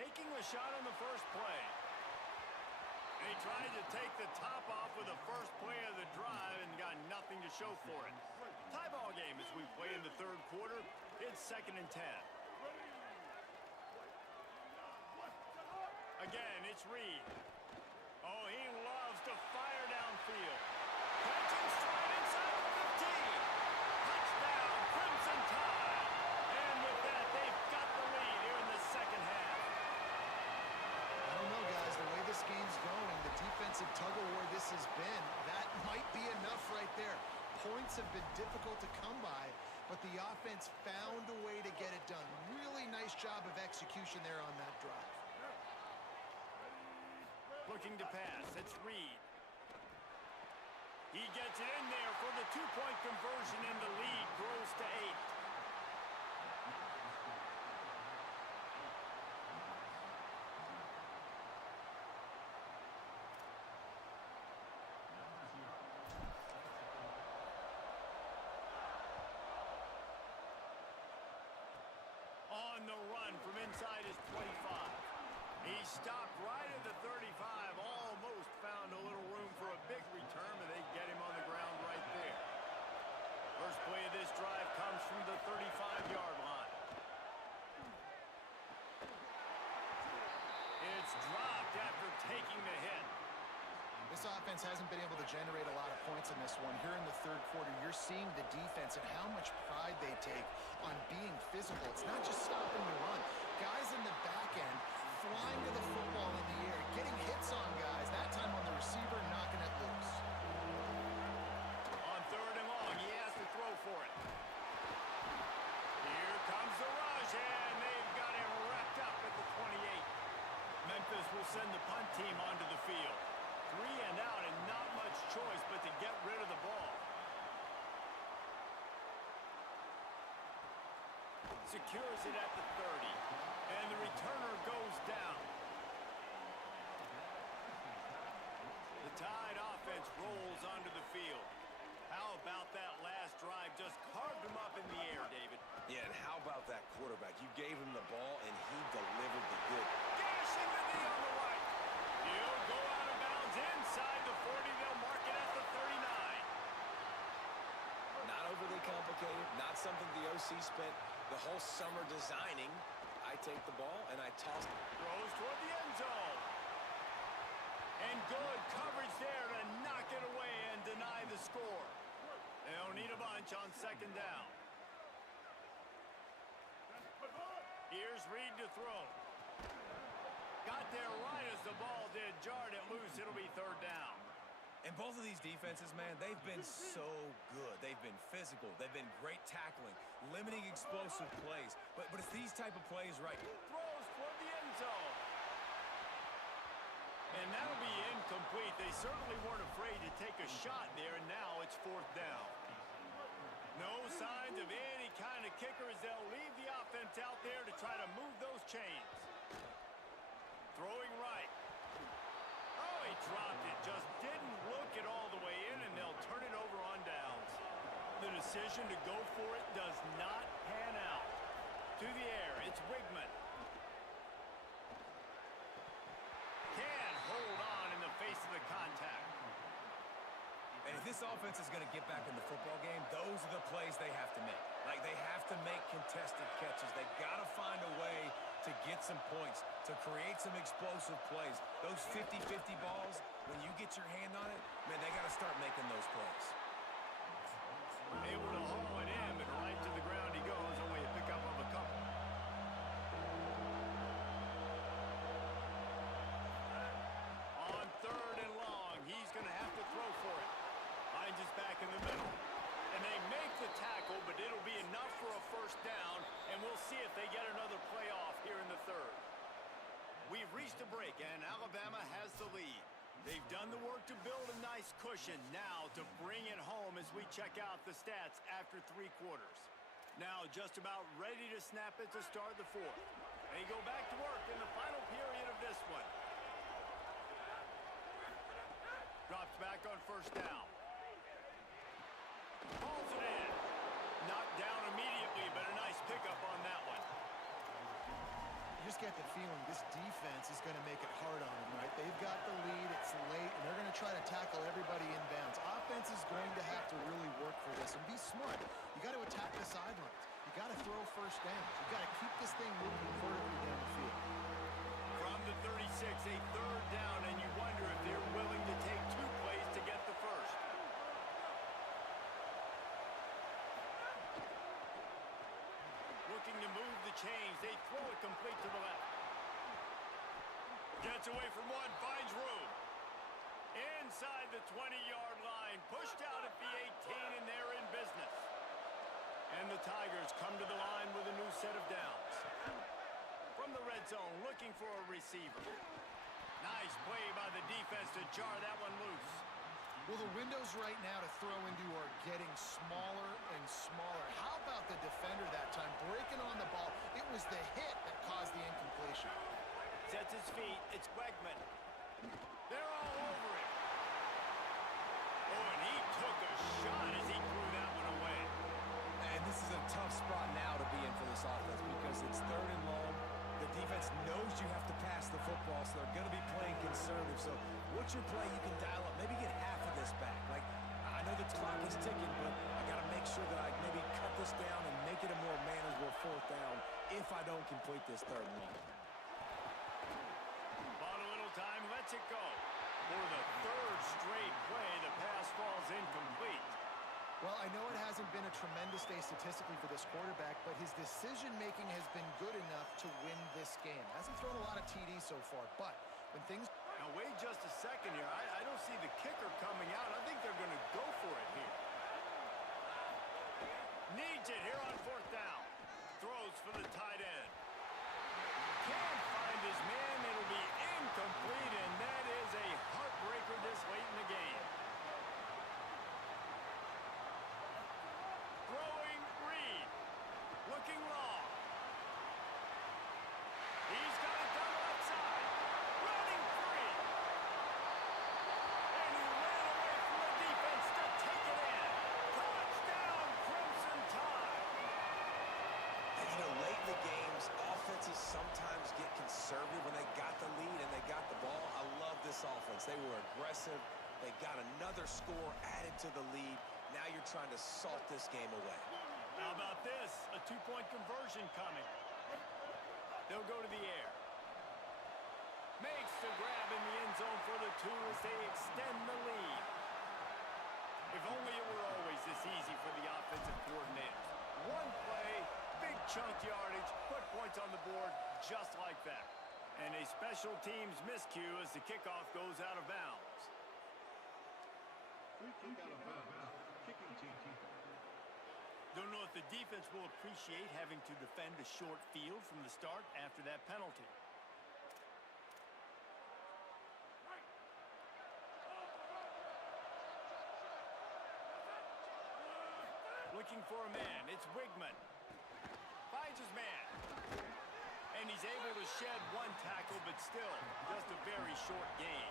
taking the shot on the first play. They tried to take the top off with the first play of the drive and got nothing to show for it. Tie ball game as we play in the third quarter. It's 2nd and 10. Again, it's Reed. Oh, he loves to fire downfield. Catching straight inside the 15. Touchdown, Crimson Tide. And with that, they've got the lead here in the second half. I don't know, guys. The way this game's going, the defensive tug-of-war this has been, that might be enough right there. Points have been difficult to come by, but the offense found a way to get it done. Really nice job of execution there on that drive. Looking to pass, it's Reed. He gets it in there for the two-point conversion, and the lead grows to 8. On the run from inside his 25. He stopped right at the 35, almost found a little room for a big return, but they get him on the ground right there. First play of this drive comes from the 35-yard line. It's dropped after taking the hit. This offense hasn't been able to generate a lot of points in this one. Here in the third quarter, you're seeing the defense and how much pride they take on being physical. It's not just stopping the run. Guys in the back end flying to the football in the air, getting hits on guys, that time on the receiver, knocking it loose. On 3rd and long, he has to throw for it. Here comes the rush, and they've got him wrapped up at the 28. Memphis will send the punt team onto the field. 3 and out, and not much choice but to get rid of the ball. Secures it at the 30, and the returner goes down. The Tide offense rolls onto the field. How about that last drive? Just carved him up in the air, David. Yeah, and how about that quarterback? You gave him the ball, and he delivered the good. Gashing the knee on the right. He'll go out of bounds inside the 40. They'll mark it at the 39. Not overly complicated, not something the OC spent the whole summer designing. I take the ball, and I toss it. Throws toward the end zone. And good coverage there to knock it away and deny the score. They'll need a bunch on 2nd down. Here's Reed to throw. Got there right as the ball did. Jarred it loose. It'll be 3rd down. And both of these defenses, man, they've been so good. They've been physical. They've been great tackling, limiting explosive plays. But it's these type of plays right. Throws toward the end zone. And that'll be incomplete. They certainly weren't afraid to take a shot there, and now it's 4th down. No signs of any kind of kickers. They'll leave the offense out there to try to move those chains. Throwing right. Oh, he dropped it. Just didn't look it all the way in, and they'll turn it over on downs. The decision to go for it does not pan out. To the air, it's Wigman. Can't hold on in the face of the contact. And if this offense is going to get back in the football game, those are the plays they have to make. Like, they have to make contested catches. They've got to find a way to get some points, to create some explosive plays. Those 50-50 balls, when you get your hand on it, man, they got to start making those plays. Able to haul it in, but right to the ground he goes. Only a pickup of a couple. On 3rd and long, he's going to have to throw for it. Finds his back in the middle. And they make the tackle, but it'll be enough for a 1st down, and we'll see if they get another play off here in the 3rd. We've reached a break, and Alabama has the lead. They've done the work to build a nice cushion. Now to bring it home as we check out the stats after 3 quarters. Now just about ready to snap it to start the 4th. They go back to work in the final period of this one. Drops back on 1st down. Hauls it in. Knocked down immediately, but a nice pickup on that one. You just get get the feeling this defense is going to make it hard on them, right? They've got the lead, it's late, and they're going to try to tackle everybody inbounds. Offense is going to have to really work for this and be smart. You got to attack the sidelines. You got to throw first downs. You got to keep this thing moving vertically down the field. From the 36, a third down, and you wonder if they're willing to take 2 plays to get the first. Looking to move the chains. They throw it complete to the left. Gets away from one, finds room. Inside the 20-yard line, pushed out at the 18, and they're in business. And the Tigers come to the line with a new set of downs. From the red zone, looking for a receiver. Nice play by the defense to jar that one loose. Well, the windows right now to throw into are getting smaller and smaller. How about the defender that time breaking on the ball? It was the hit that caused the incompletion. Sets his feet. It's Wegman. They're all over it. Oh, and he took a shot as he threw that one away. And this is a tough spot now to be in for this offense because it's third and long. The defense knows you have to pass the football, so they're going to be playing conservative. So what's your play you can dial up? Maybe get half of this back. Like, I know the clock is ticking, but I got to make sure that I maybe cut this down and make it a more manageable fourth down if I don't complete this third and long. Bought a little time, lets it go. For the third straight play, the pass falls incomplete. Well, I know it hasn't been a tremendous day statistically for this quarterback, but his decision-making has been good enough to win this game. Hasn't thrown a lot of TDs so far, but when things... Now, wait just a second here. I don't see the kicker coming out. I think they're going to go for it here. Needs it here on fourth down. Throws for the tight end. Can't find his man. It'll be incomplete, and that is a heartbreaker this late in the game. Throwing Reed. Looking long. He's got it done left side. Running free. And he ran away from the defense to take it in. Touchdown, Crimson Tide. And, you know, late in the games, offenses sometimes get conservative when they got the lead and they got the ball. I love this offense. They were aggressive. They got another score added to the lead. Now you're trying to salt this game away. How about this? A two-point conversion coming. They'll go to the air. Makes the grab in the end zone for the two as they extend the lead. If only it were always this easy for the offensive coordinators. One play, big chunk yardage, put points on the board just like that. And a special teams miscue as the kickoff goes out of bounds. Don't know if the defense will appreciate having to defend a short field from the start after that penalty. Looking for a man. It's Wigman. Finds his man. And he's able to shed one tackle, but still just a very short gain.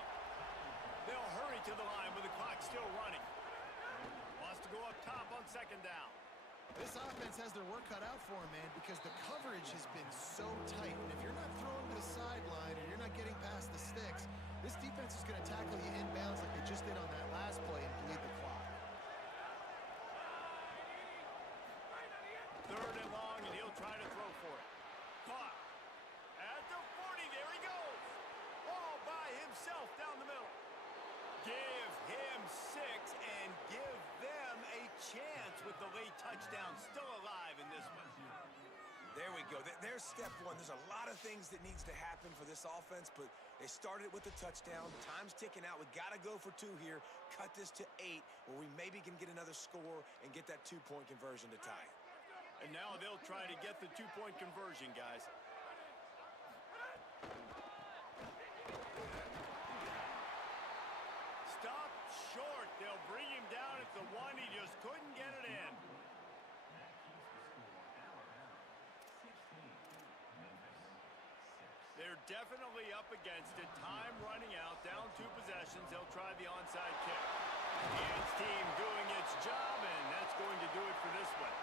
They'll hurry to the line with the clock still running. Wants to go up top on second down. This offense has their work cut out for them, man, because the coverage has been so tight. And if you're not throwing to the sideline or you're not getting past the sticks, this defense is going to tackle you inbounds like they just did on that last play and bleed the clock. Third and long, and he'll try to throw for it. Caught. At the 40, there he goes. All by himself down the middle. Give him 6 and give them a chance with the late touchdown still alive in this one. There we go. There's step one. There's a lot of things that needs to happen for this offense, but they started with the touchdown. Time's ticking out. We got to go for 2 here. Cut this to 8, where we maybe can get another score and get that 2-point conversion to tie it. And now they'll try to get the 2-point conversion, guys. Stop short. They'll bring him down at the 1. He just couldn't get it in. They're definitely up against it. Time running out. Down 2 possessions. They'll try the onside kick. Kansas team doing its job, and that's going to do it for this one.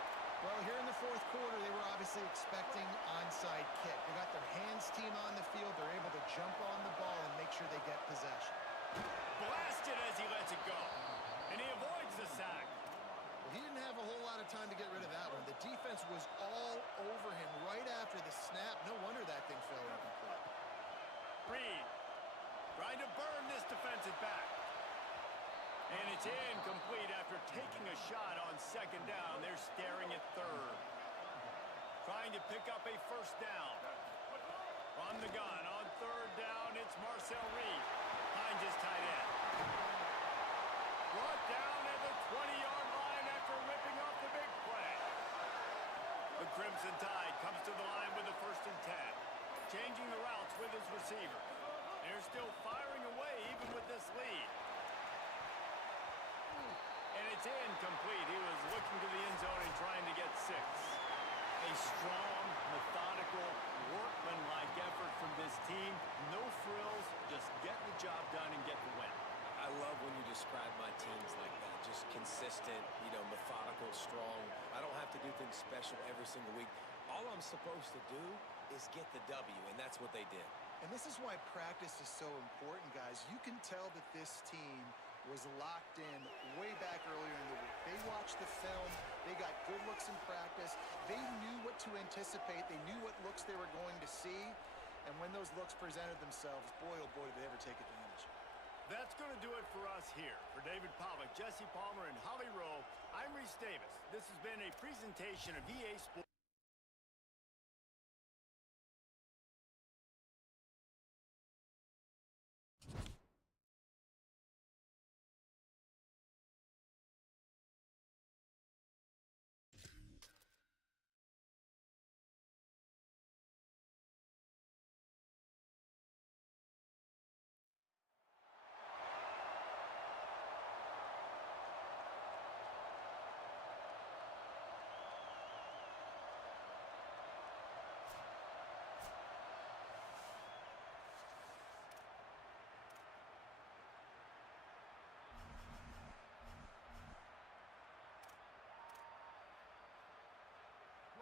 Well, here in the fourth quarter, they were obviously expecting onside kick. They got their hands team on the field. They're able to jump on the ball and make sure they get possession. Blasted as he lets it go. And he avoids the sack. Well, he didn't have a whole lot of time to get rid of that one. The defense was all over him right after the snap. No wonder that thing fell incomplete. Reed trying to burn this defensive back. And it's incomplete after taking a shot on second down. They're staring at third. Trying to pick up a first down. On the gun, on third down, it's Marcel Reed. Finds his tight end. Brought down at the 20-yard line after ripping off the big play. The Crimson Tide comes to the line with a 1st and 10. Changing the routes with his receiver. They're still firing away even with this lead. And it's incomplete. He was looking to the end zone and trying to get 6. A strong, methodical, workman-like effort from this team. No frills, just getting the job done and get the win. I love when you describe my teams like that. Just consistent, methodical, strong. I don't have to do things special every single week. All I'm supposed to do is get the W, and that's what they did. And this is why practice is so important, guys. You can tell that this team was locked in way back earlier in the week. They watched the film. They got good looks in practice. They knew what to anticipate. They knew what looks they were going to see. And when those looks presented themselves, boy, oh boy, did they ever take advantage. That's going to do it for us here. For David Pollack, Jesse Palmer, and Holly Rowe, I'm Reese Davis. This has been a presentation of EA Sports.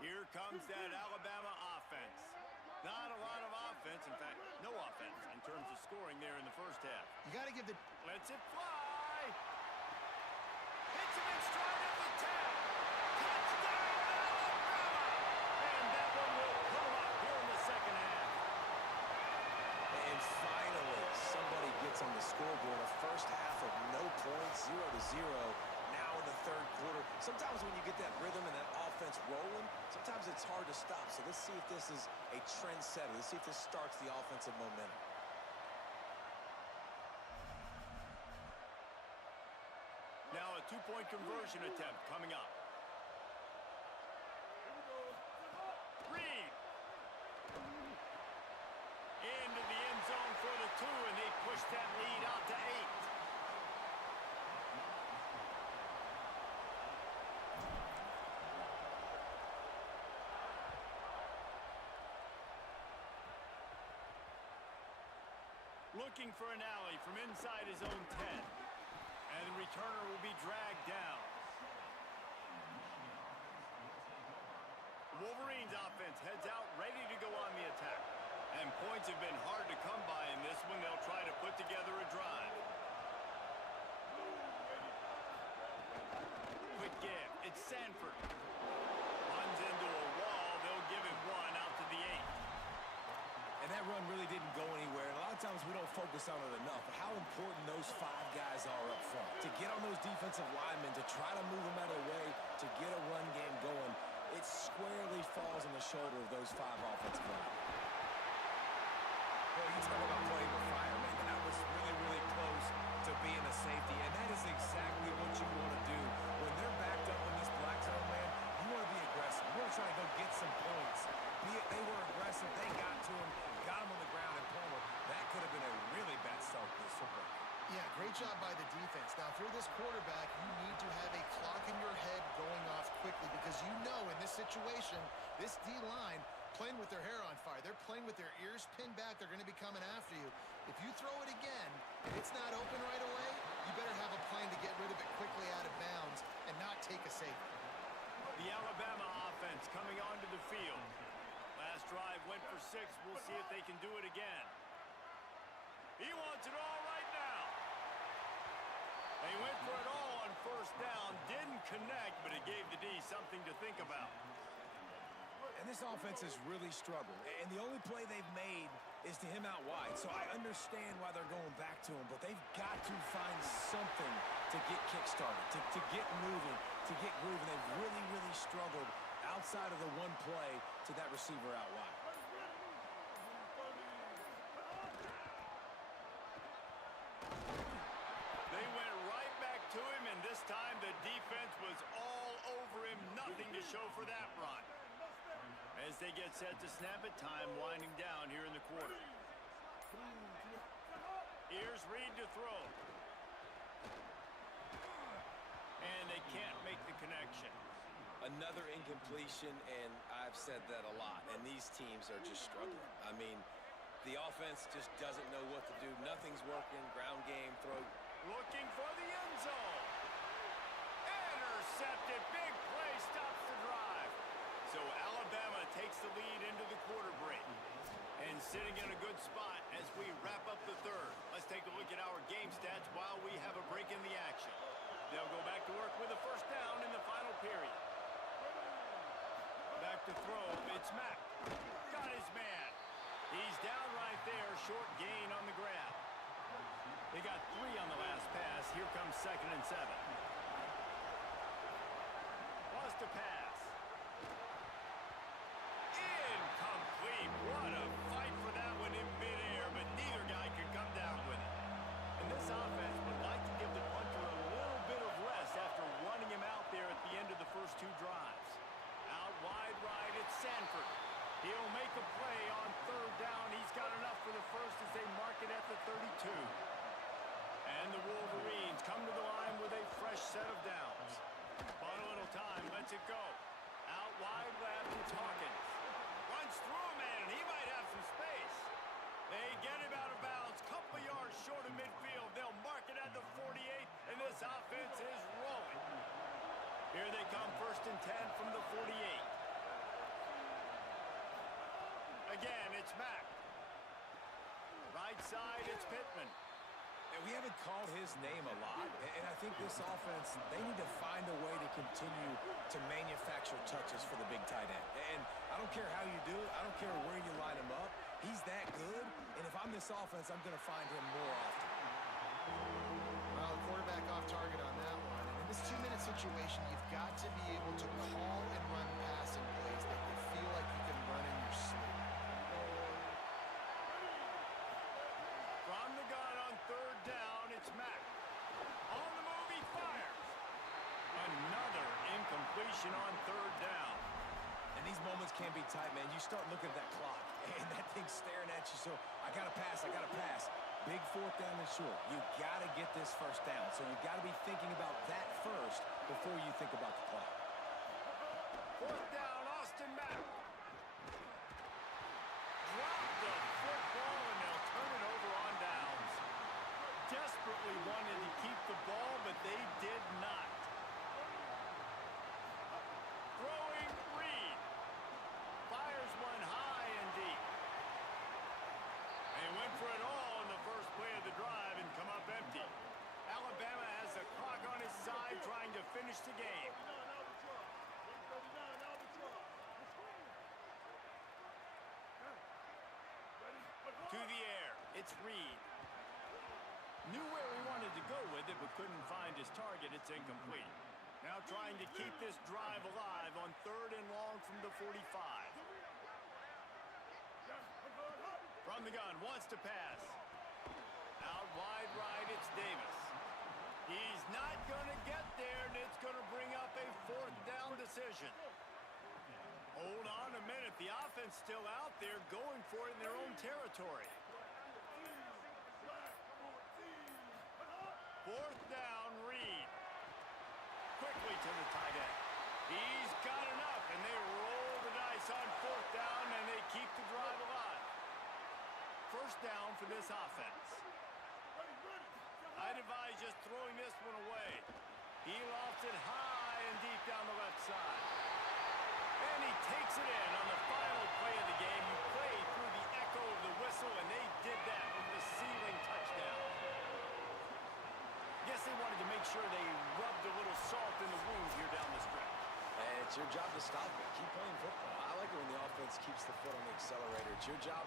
Here comes that Alabama offense. Not a lot of offense. In fact, no offense in terms of scoring there in the first half. You got to give the... Lets it fly. Hits him in stride at the 10. Touchdown, Alabama! And that one will come up here in the second half. And finally, somebody gets on the scoreboard. A first half of no points, 0-0. Now in the third quarter. Sometimes when you get that rhythm and that offense rolling, sometimes it's hard to stop. So let's see if this is a trendsetter. Let's see if this starts the offensive momentum. Now a two-point conversion attempt coming up. Reed. Into the end zone for the 2, and they push that lead out to 8. Looking for an alley from inside his own 10. And the returner will be dragged down. Wolverines offense heads out, ready to go on the attack. And points have been hard to come by in this one. They'll try to put together a drive. Quick give. It's Sanford. Runs into a wall. They'll give him 1 out to the 8. And that run really didn't go anywhere. And a lot of times we don't focus on it enough. How important those 5 guys are up front. To get on those defensive linemen, to try to move them out of the way, to get a run game going, it squarely falls on the shoulder of those 5 offensive linemen. Well, you talk about playing with fire, man. That was really, really close to being a safety. And that is exactly what you want to do. When they're backed up in this black zone, man, you want to be aggressive. You want to try to go get some points. They were aggressive. They got to him. Got him on the ground, and Palmer, that could have been a really bad start to this football game. Yeah, great job by the defense. Now, if you're this quarterback, you need to have a clock in your head going off quickly because you know in this situation, this D-line playing with their hair on fire. They're playing with their ears pinned back. They're going to be coming after you. If you throw it again and it's not open right away, you better have a plan to get rid of it quickly out of bounds and not take a safety. The Alabama offense coming onto the field. Last drive went for 6. We'll see if they can do it again. He wants it all right now. They went for it all on first down. Didn't connect, but it gave the D something to think about. And this offense has really struggled. And the only play they've made is to him out wide. So I understand why they're going back to him. But they've got to find something to get kick-started, to get moving, to get grooving. They've really, really struggled outside of the one play to that receiver out wide. They went right back to him, and this time the defense was all over him. Nothing to show for that run. As they get set to snap it, time winding down here in the quarter. Here's Reed to throw. And they can't make the connection. Another incompletion, and I've said that a lot, and these teams are just struggling. I mean, the offense just doesn't know what to do. Nothing's working. Ground game, throw. Looking for the end zone. Intercepted. Big play stops the drive. So Alabama takes the lead into the quarter break. And sitting in a good spot as we wrap up the third. Let's take a look at our game stats while we have a break in the action. They'll go back to work with a first down in the final period. Back to throw. It's Mack. Got his man. He's down right there. Short gain on the grab. They got 3 on the last pass. Here comes 2nd and 7. Lost a pass. Incomplete. What a fight for that one in midair, but neither guy could come down with it. And this offense would like to give the punter a little bit of rest after running him out there at the end of the first 2 drives. Out wide right, it's Sanford. He'll make a play on 3rd down. He's got enough for the first as they mark it at the 32. And the Wolverines come to the line with a fresh set of downs. Bought a little time, lets it go. Out wide left, it's Hawkins. Runs through a man, and he might have some space. They get him out of bounds, couple yards short of midfield. They'll mark it at the 48, and this offense is rolling. Here they come, 1st and 10 from the 48. Again, it's Mack. Right side, it's Pittman. And we haven't called his name a lot. And I think this offense, they need to find a way to continue to manufacture touches for the big tight end. And I don't care how you do it. I don't care where you line him up. He's that good. And if I'm this offense, I'm going to find him more often. Well, the quarterback off target on that one. And in this 2-minute situation, you've got to be able to call and run passing plays that you feel like you can run in your sleep. From the gun on 3rd down, it's Mack. On the move, he fires. Another incompletion on 3rd down. And these moments can be tight, man. You start looking at that clock, and that thing's staring at you. So I got to pass, I got to pass. Big 4th down and short. You got to get this first down. So you got to be thinking about that first before you think about the clock. 4th down, Austin Mack. Drop the football, and they'll turn it over on downs. Desperately wanted to keep the ball, but they did not. Throwing Reed. Fires one high and deep. They went for it all in the first play of the drive and come up empty. Alabama has the clock on his side, trying to finish the game. To the air, it's Reed. Knew where he wanted to go with it, but couldn't find his target. It's incomplete. Now trying to keep this drive alive on 3rd and long from the 45. From the gun, wants to pass. Out wide right, it's Davis. He's not going to get there, and it's going to bring up a 4th down decision. Hold on a minute. The offense still out there going for it in their own territory. 4th down, Reed. Quickly to the tight end. He's got enough, and they roll the dice on 4th down, and they keep the drive alive. First down for this offense. I'd advise just throwing this one away. He lofts it high and deep down the left side. And he takes it in on the final play of the game. It's your job to stop it. Keep playing football. I like it when the offense keeps the foot on the accelerator. It's your job.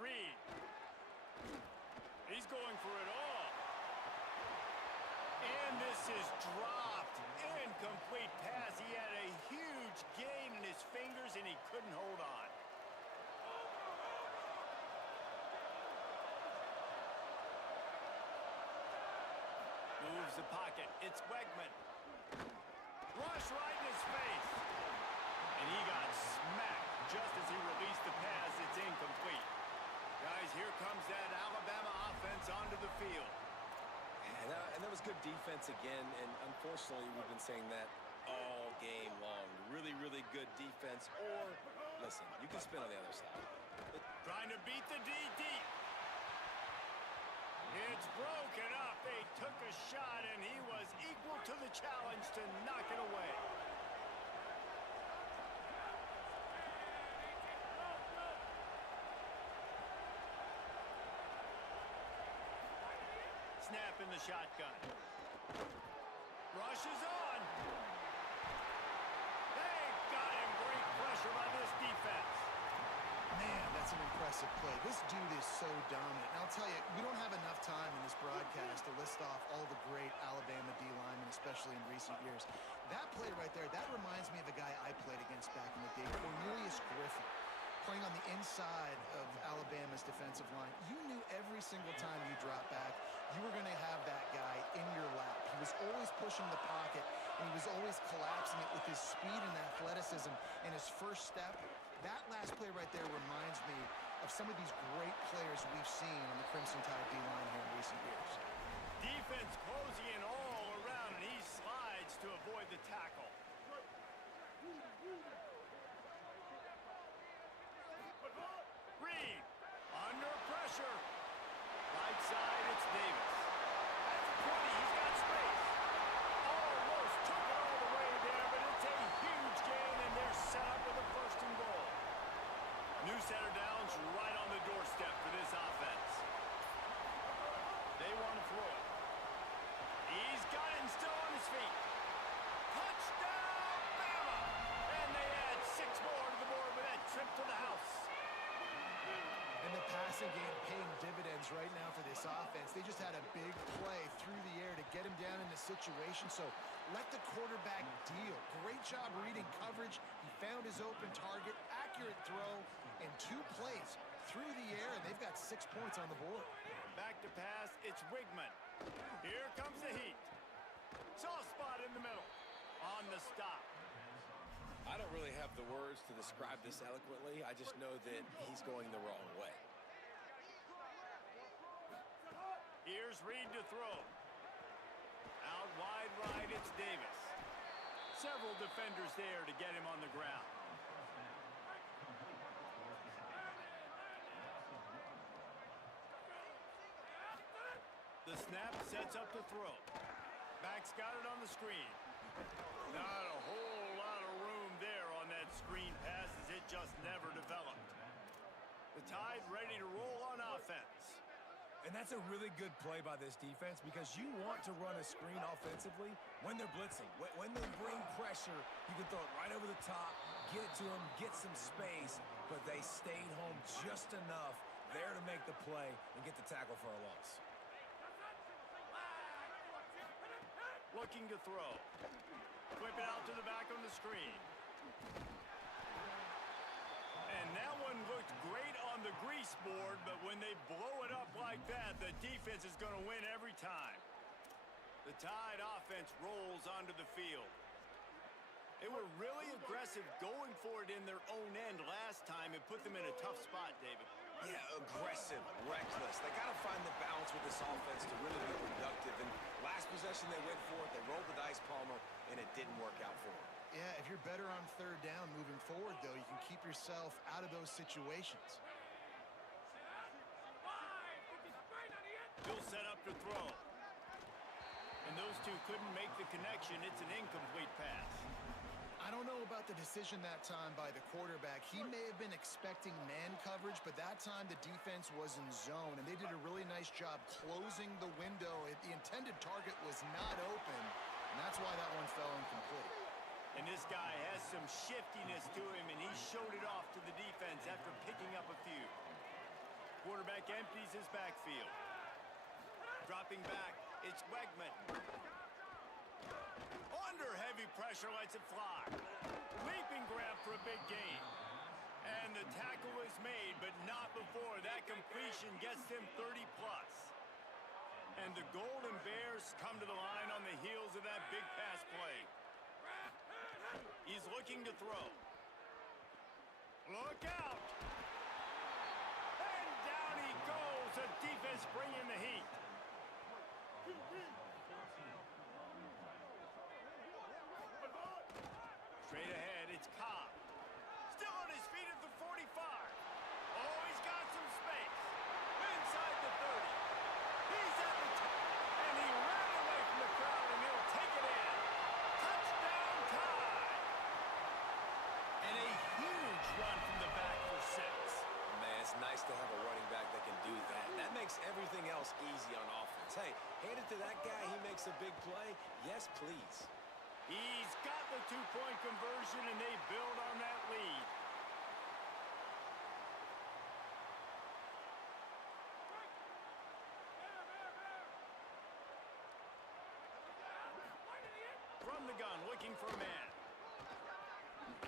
Reed. He's going for it all. And this is dropped. Incomplete pass. He had a huge gain in his fingers, and he couldn't hold on. Moves the pocket. It's Wegman. Rush right in his face. And he got smacked just as he released the pass. It's incomplete. Guys, here comes that Alabama offense onto the field. And that was good defense again, and unfortunately, we've been saying that all game long. Really, really good defense, or, listen, you can spin on the other side. Trying to beat the D deep. It's broken up. They took a shot, and he was equal to the challenge to knock it away. Snap in the shotgun. Rush is on. They got him. Great pressure by this defense. Man, that's an impressive play. This dude is so dominant. And I'll tell you, we don't have enough time in this broadcast to list off all the great Alabama D linemen, especially in recent years. That play right there, that reminds me of a guy I played against back in the day, Cornelius Griffin, playing on the inside of Alabama's defensive line. You knew every single time you dropped back, you were going to have that guy in your lap. He was always pushing the pocket, and he was always collapsing it with his speed and athleticism and his first step. That last play right there reminds me of some of these great players we've seen on the Crimson Tide D-line here in recent years. Defense closing in all around, and he slides to avoid the tackle. Reed, under pressure. Right side, it's Davis. That's a 20, he's got space. Almost took it all the way there, but it's a huge gain, and they're set up with a first and goal. New center downs right on the doorstep for this offense. They want to throw it. He's got it and still on his feet. Touchdown, Bama! And they add 6 more to the board with that trip to the house. And the passing game paying dividends right now for this offense. They just had a big play through the air to get him down in the situation. So let the quarterback deal. Great job reading coverage. He found his open target, accurate throw, and 2 plays through the air, and they've got 6 points on the board. Back to pass, it's Wigman. Here comes the heat. Soft spot in the middle. On the stop. I don't really have the words to describe this eloquently. I just know that he's going the wrong way. Here's Reed to throw. Out wide right, it's Davis. Several defenders there to get him on the ground. The snap sets up the throw. Back's got it on the screen. Not a whole lot of room there on that screen pass as it just never developed. The Tide ready to roll on offense. And that's a really good play by this defense because you want to run a screen offensively when they're blitzing. When they bring pressure, you can throw it right over the top, get it to them, get some space, but they stayed home just enough there to make the play and get the tackle for a loss. Looking to throw. Whip it out to the back on the screen. And that one looked great on the grease board, but when they blow it up like that, the defense is going to win every time. The Tide offense rolls onto the field. They were really aggressive going for it in their own end last time and put them in a tough spot, David. Yeah, aggressive, reckless. They got to find the balance with this offense to really be productive. And last possession they went for it, they rolled the dice, Palmer, and it didn't work out for them. Yeah, if you're better on third down moving forward, though, you can keep yourself out of those situations. He'll set up to throw. And those two couldn't make the connection. It's an incomplete pass. I don't know about the decision that time by the quarterback. He may have been expecting man coverage, but that time the defense was in zone, and they did a really nice job closing the window. The intended target was not open, and that's why that one fell incomplete. And this guy has some shiftiness to him, and he showed it off to the defense after picking up a few. Quarterback empties his backfield. Dropping back, it's Wegman. Under heavy pressure, lets it fly. Leaping grab for a big gain. And the tackle is made, but not before that completion gets them 30-plus. And the Golden Bears come to the line on the heels of that big pass play. He's looking to throw. Look out! And down he goes. The defense bringing the heat. Straight ahead, it's Cobb. Still on his feet at the 45. Oh, he's got some space. Inside the 30. He's at the 10. And he ran away from the crowd, and he'll take it in. Touchdown Tide. And a huge run from the back for 6. Man, it's nice to have a running back that can do that. That makes everything else easy on offense. Hey, hand it to that guy, he makes a big play. Yes, please. He's got the two-point conversion, and they build on that lead. From the gun, looking for a man.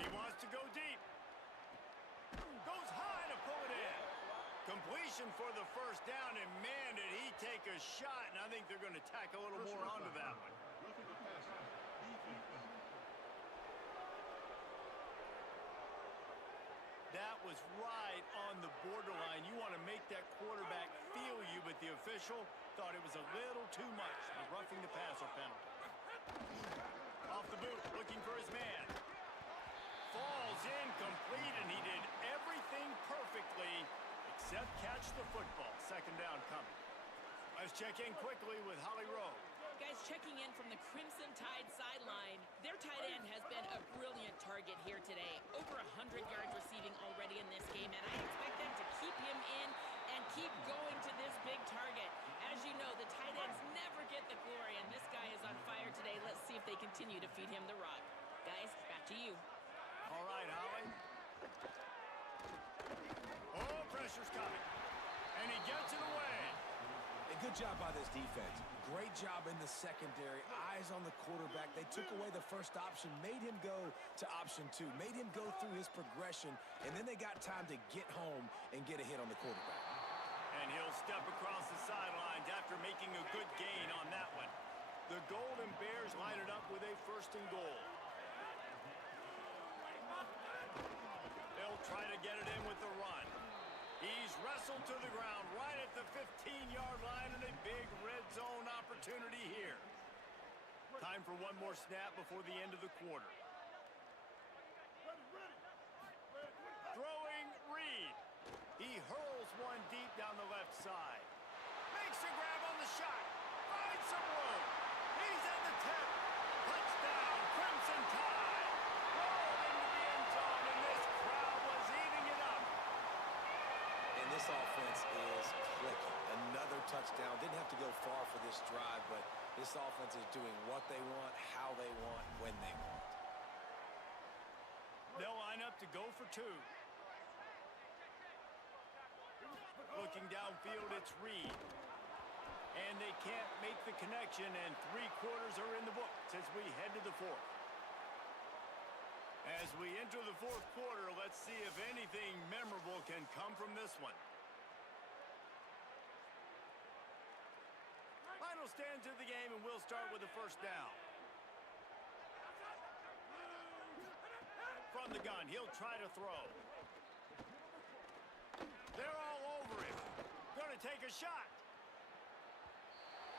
He wants to go deep. Goes high to pull it in. Completion for the first down, and man, did he take a shot, and I think they're going to tack a little more onto that one. That was right on the borderline. You want to make that quarterback feel you, but the official thought it was a little too much. The roughing the passer penalty. Off the boot, looking for his man. Falls incomplete, and he did everything perfectly except catch the football. Second down coming. Let's check in quickly with Holly Rowe. Guys, checking in from the Crimson Tide sideline. Their tight end has been a brilliant target here today. Over 100 yards receiving already in this game, and I expect them to keep him in and keep going to this big target. As you know, the tight ends never get the glory, and this guy is on fire today. Let's see if they continue to feed him the rock. Guys, back to you. All right, Holly. Oh, pressure's coming. And he gets it away. A good job by this defense. Great job in the secondary. Eyes on the quarterback. They took away the first option, made him go to option 2, made him go through his progression, and then they got time to get home and get a hit on the quarterback. And he'll step across the sidelines after making a good gain on that one. The Golden Bears line it up with a 1st and goal. They'll try to get it in with the run. He's wrestled to the ground right at the 15-yard line, and a big red zone opportunity here. Time for one more snap before the end of the quarter. Throwing Reed. He hurls one deep down the left side. Makes a grab on the shot. Finds some room. He's at the tip. Touchdown, Crimson Tide. Rolled into the end zone, and this crowd was eating it up. And this offense is clicking. Another touchdown. Didn't have to go far for this drive, but this offense is doing what they want, how they want, when they want. They'll line up to go for two. Looking downfield, it's Reed. And they can't make the connection, and 3 quarters are in the books as we head to the fourth. As we enter the fourth quarter, let's see if anything memorable can come from this one. Final stands of the game, and we'll start with the first down. From the gun, he'll try to throw. They're all over him. Gonna take a shot.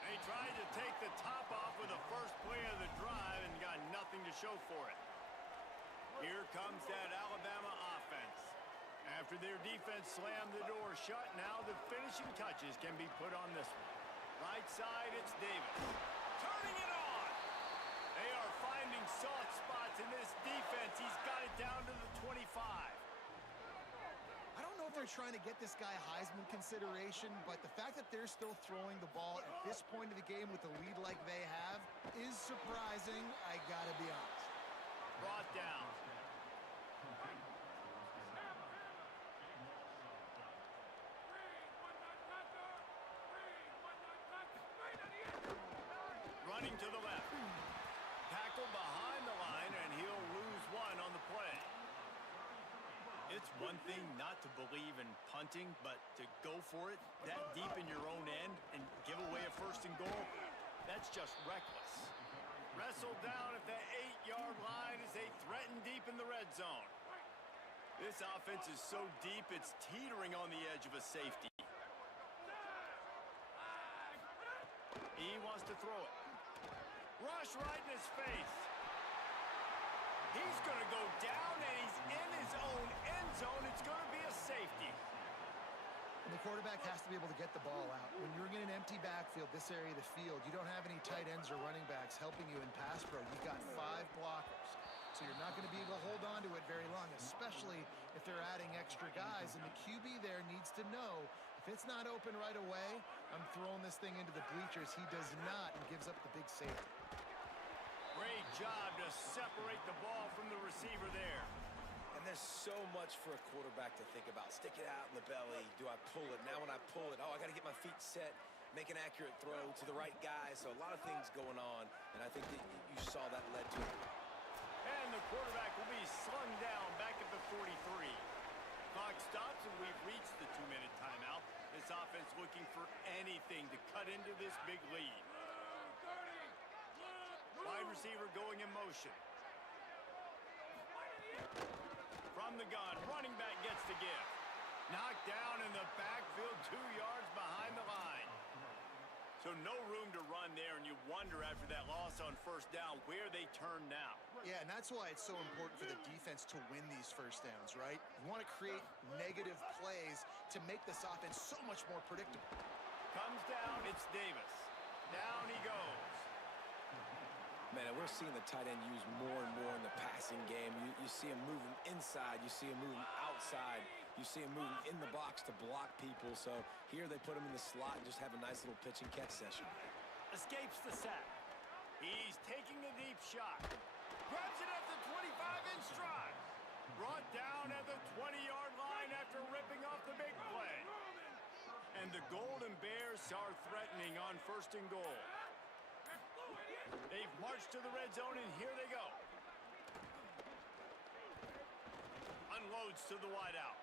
They tried to take the top off with the first play of the drive and got nothing to show for it. Here comes that Alabama offense. After their defense slammed the door shut, now the finishing touches can be put on this one. Right side, it's Davis. Turning it on. They are finding soft spots in this defense. He's got it down to the 25. I don't know if they're trying to get this guy Heisman consideration, but the fact that they're still throwing the ball at this point of the game with a lead like they have is surprising, I gotta be honest. Brought down. Running to the left. Tackle behind the line, and he'll lose one on the play. It's one thing not to believe in punting, but to go for it that deep in your own end and give away a first and goal, that's just reckless. Wrestled down at the 8-yard line as they threaten deep in the red zone. This offense is so deep, it's teetering on the edge of a safety. He wants to throw it. Rush right in his face. He's going to go down, and he's in his own end zone. It's going to be a safety. And the quarterback has to be able to get the ball out. When you're in an empty backfield, this area of the field, you don't have any tight ends or running backs helping you in pass pro. You've got 5 blockers. So you're not going to be able to hold on to it very long, especially if they're adding extra guys. And the QB there needs to know, if it's not open right away, I'm throwing this thing into the bleachers. He does not, and gives up the big safety. Great job to separate the ball from the receiver there. And there's so much for a quarterback to think about. Stick it out in the belly. Do I pull it? Now when I pull it, I got to get my feet set, make an accurate throw to the right guy. So a lot of things going on, and I think that you saw that led to it. And the quarterback will be slung down back at the 43. Clock stops, and we've reached the 2-minute timeout. This offense looking for anything to cut into this big lead. Wide receiver going in motion. From the gun, running back gets the give. Knocked down in the backfield, 2 yards behind the line. So no room to run there, and you wonder after that loss on first down where they turn now. Yeah, and that's why it's so important for the defense to win these first downs, right? You want to create negative plays to make this offense so much more predictable. Comes down, it's Davis. Down he goes. Man, we're seeing the tight end used more and more in the passing game. You see him moving inside. You see him moving outside. You see him moving in the box to block people. So here they put him in the slot and just have a nice little pitch and catch session. Escapes the sack. He's taking a deep shot. Grabs it at the 25 in stride. Brought down at the 20-yard line after ripping off the big play. And the Golden Bears are threatening on first and goal. They've marched to the red zone, and here they go. Unloads to the wideout.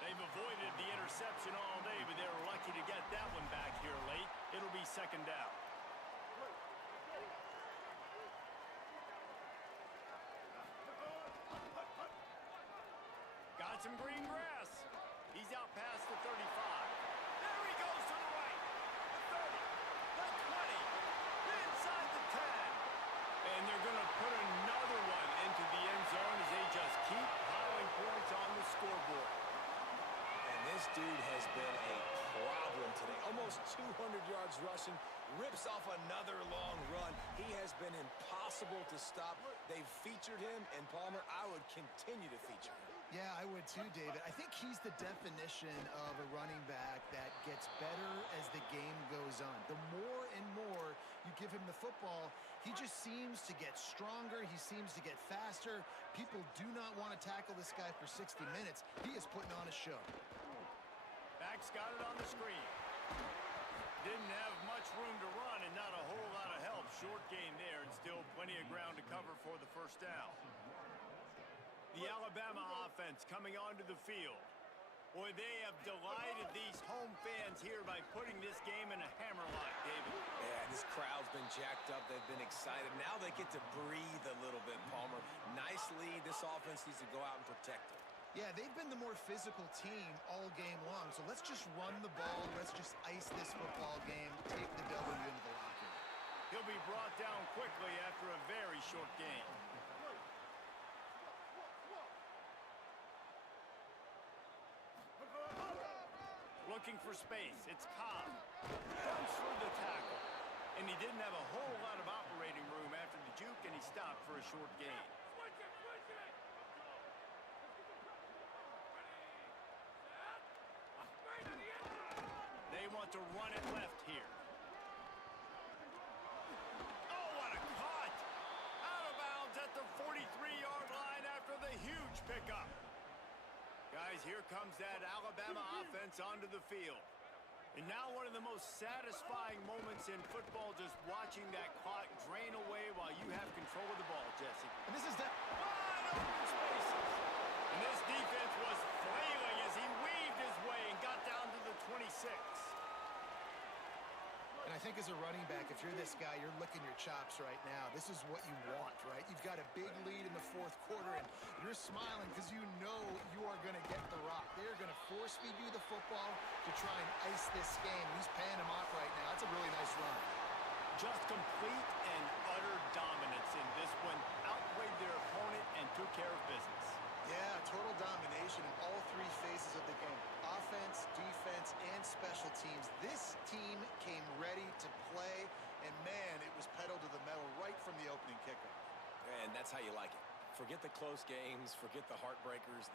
They've avoided the interception all day, but they were lucky to get that one back here late. It'll be second down. Got some green grass. He's out past the 35. There he goes to the right. The 30, the 20, inside the 10. almost 200 yards rushing, rips off another long run. He has been impossible to stop. They've featured him, and Palmer, I would continue to feature him. Yeah, I would too, David. I think he's the definition of a running back that gets better as the game goes on. The more and more you give him the football, he just seems to get stronger. He seems to get faster. People do not want to tackle this guy for 60 minutes. He is putting on a show. Back's got it on the screen. Didn't have much room to run and not a whole lot of help. Short gain there and still plenty of ground to cover for the first down. The Alabama offense coming onto the field. Boy, they have delighted these home fans here by putting this game in a hammerlock, David. Yeah, this crowd's been jacked up. They've been excited. Now they get to breathe a little bit, Palmer. Nice lead. This offense needs to go out and protect it. Yeah, they've been the more physical team all game long. So let's just run the ball. Let's just ice this football game. Take the W into the locker room. He'll be brought down quickly after a very short game. Looking for space. It's Cobb. Jumps for the tackle. And he didn't have a whole lot of operating room after the juke, and he stopped for a short gain. They want to run it left here. Oh, what a cut! Out of bounds at the 43-yard line after the huge pickup. Guys, here comes that Alabama offense onto the field. And now one of the most satisfying moments in football, just watching that clock drain away while you have control of the ball, Jesse. And this is that. Wide open spaces. And this defense was flailing as he weaved his way and got down to the 26. And I think as a running back, if you're this guy, you're licking your chops right now. This is what you want, right? You've got a big lead in the fourth quarter, and you're smiling because you know you are going to get the rock. They're going to force feed you the football to try and ice this game. He's paying him off right now. That's a really nice run. Just complete and utter dominance in this one. Outplayed their opponent and took care of business. Yeah, total domination in all three phases of the game. Offense, defense, and special teams. This team came ready to play, and man, it was pedal to the metal right from the opening kickoff. And that's how you like it. Forget the close games, forget the heartbreakers,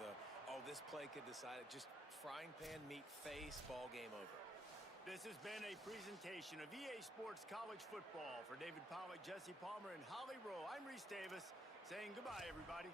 this play could decide it. Just frying pan meet face, ball game over. This has been a presentation of EA Sports College Football. For David Pollack, Jesse Palmer, and Holly Rowe, I'm Reese Davis saying goodbye, everybody.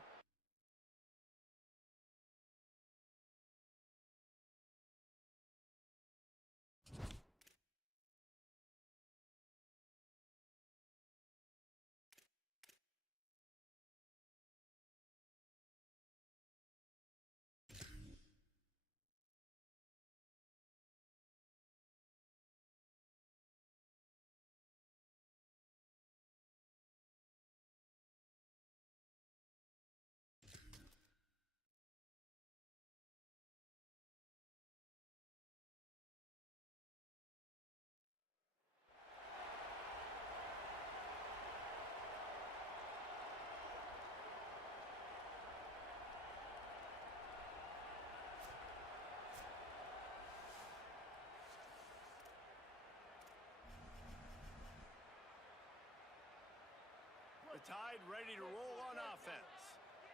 The Tide ready to roll on offense.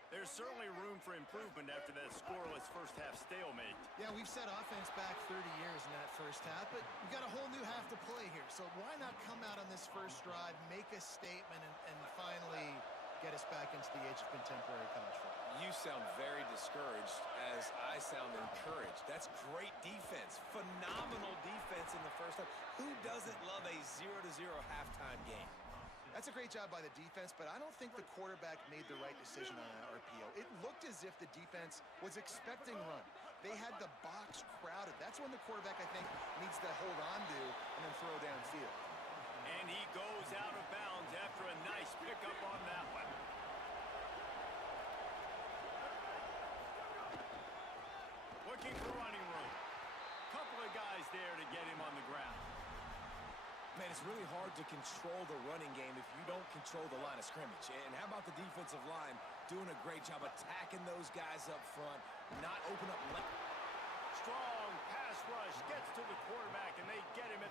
There's certainly room for improvement after that scoreless first-half stalemate. Yeah, we've set offense back 30 years in that first half, but we've got a whole new half to play here. So why not come out on this first drive, make a statement, and finally get us back into the age of contemporary college football? You sound very discouraged as I sound encouraged. That's great defense. Phenomenal defense in the first half. Who doesn't love a 0-0 halftime game? That's a great job by the defense, but I don't think the quarterback made the right decision on that RPO. It looked as if the defense was expecting run. They had the box crowded. That's when the quarterback, I think, needs to hold on to and then throw downfield. And he goes out of bounds after a nice pickup on that one. Looking for running room. Couple of guys there to get him on the ground. Man, it's really hard to control the running game if you don't control the line of scrimmage. And how about the defensive line doing a great job attacking those guys up front, not open up left. Strong pass rush gets to the quarterback, and they get him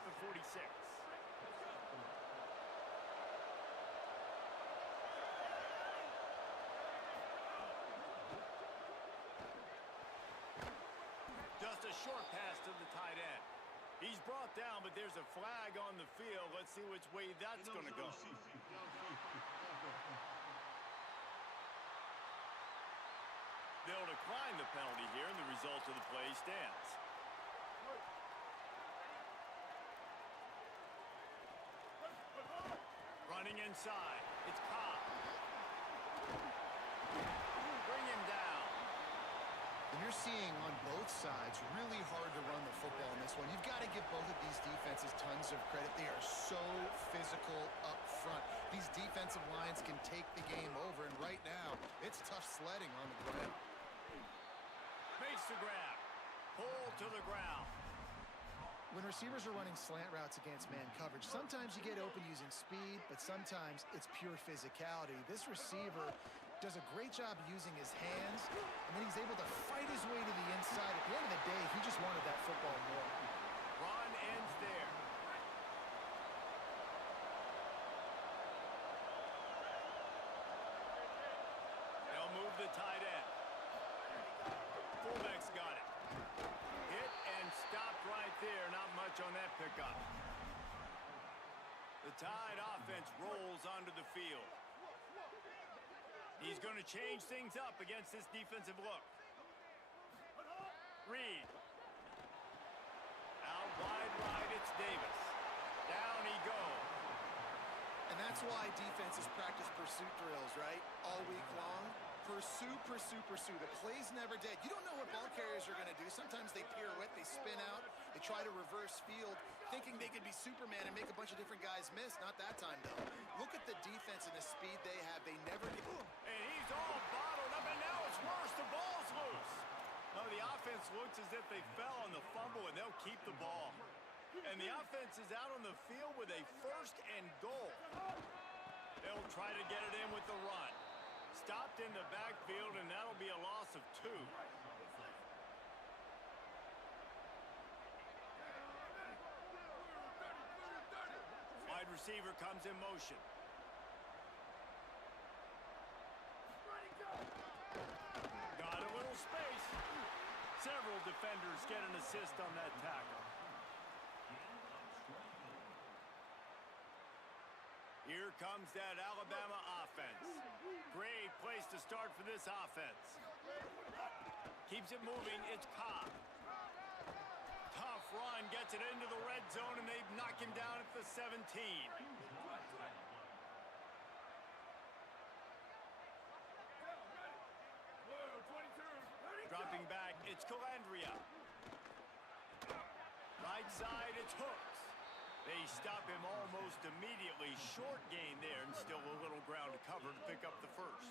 short pass to the tight end. He's brought down, but there's a flag on the field. Let's see which way that's going to go. They'll decline the penalty here, and the result of the play stands. Running inside. It's Cobb. Bring him down. And you're seeing on both sides really hard to run the football in this one. You've got to give both of these defenses tons of credit. They are so physical up front. These defensive lines can take the game over, and right now, it's tough sledding on the ground. Makes the grab. Pull to the ground. When receivers are running slant routes against man coverage, sometimes you get open using speed, but sometimes it's pure physicality. This receiver does a great job using his hands, and then he's able to fight his way to the inside. At the end of the day, he just wanted that football more. Run ends there. They'll move the tight end. Fullback's got it. Hit and stopped right there. Not much on that pickup. The Tide offense rolls onto the field. He's going to change things up against this defensive look. Reed. Out wide right, it's Davis. Down he goes. And that's why defenses practice pursuit drills, right? All week long. Pursue, pursue, pursue. The play's never dead. You don't know what ball carriers are going to do. Sometimes they pirouette, they spin out, they try to reverse field, thinking they could be Superman and make a bunch of different guys miss. Not that time, though. Look at the defense and the speed they have. They never get... And he's all bottled up, and now it's worse. The ball's loose. No, the offense looks as if they fell on the fumble, and they'll keep the ball. And the offense is out on the field with a 1st and goal. They'll try to get it in with the run. Stopped in the backfield, and that'll be a loss of 2. Wide receiver comes in motion. Got a little space. Several defenders get an assist on that tackle. Here comes that Alabama offense. Great place to start for this offense. Keeps it moving. It's Cobb. Tough run. Gets it into the red zone, and they knock him down at the 17. Dropping back. It's Calandria. Right side. It's Hooks. They stop him almost immediately. Short gain there, and still a little ground to cover to pick up the 1st.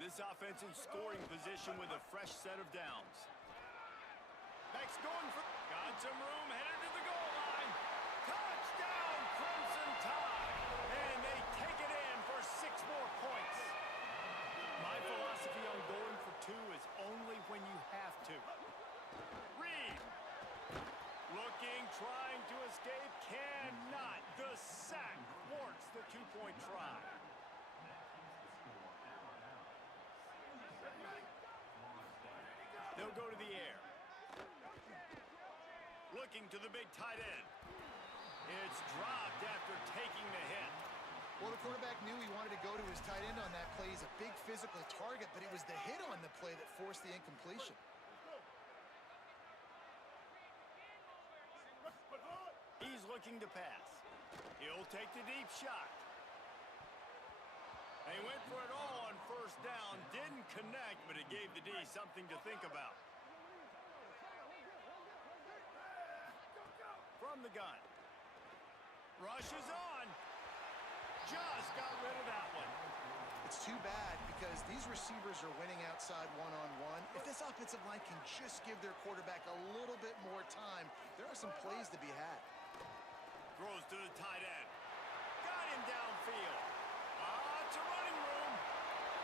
This offense in scoring position with a fresh set of downs. Beck's going for... Got some room, headed to the goal line. Touchdown, Crimson Tide! And they take it in for 6 more points. My philosophy on going for 2 is only when you have to. Reed. Looking, trying to escape, cannot. The sack thwarts the 2-point try. They'll go to the air. Looking to the big tight end. It's dropped after taking the hit. Well, the quarterback knew he wanted to go to his tight end on that play. He's a big physical target, but it was the hit on the play that forced the incompletion. He's looking to pass. He'll take the deep shot. They went for it all on 1st down. Didn't connect, but it gave the D something to think about. From the gun. Rushes on. Just got rid of that one. It's too bad because these receivers are winning outside one-on-one. If this offensive line can just give their quarterback a little bit more time, there are some plays to be had. Throws to the tight end. Got him downfield. It's a running room.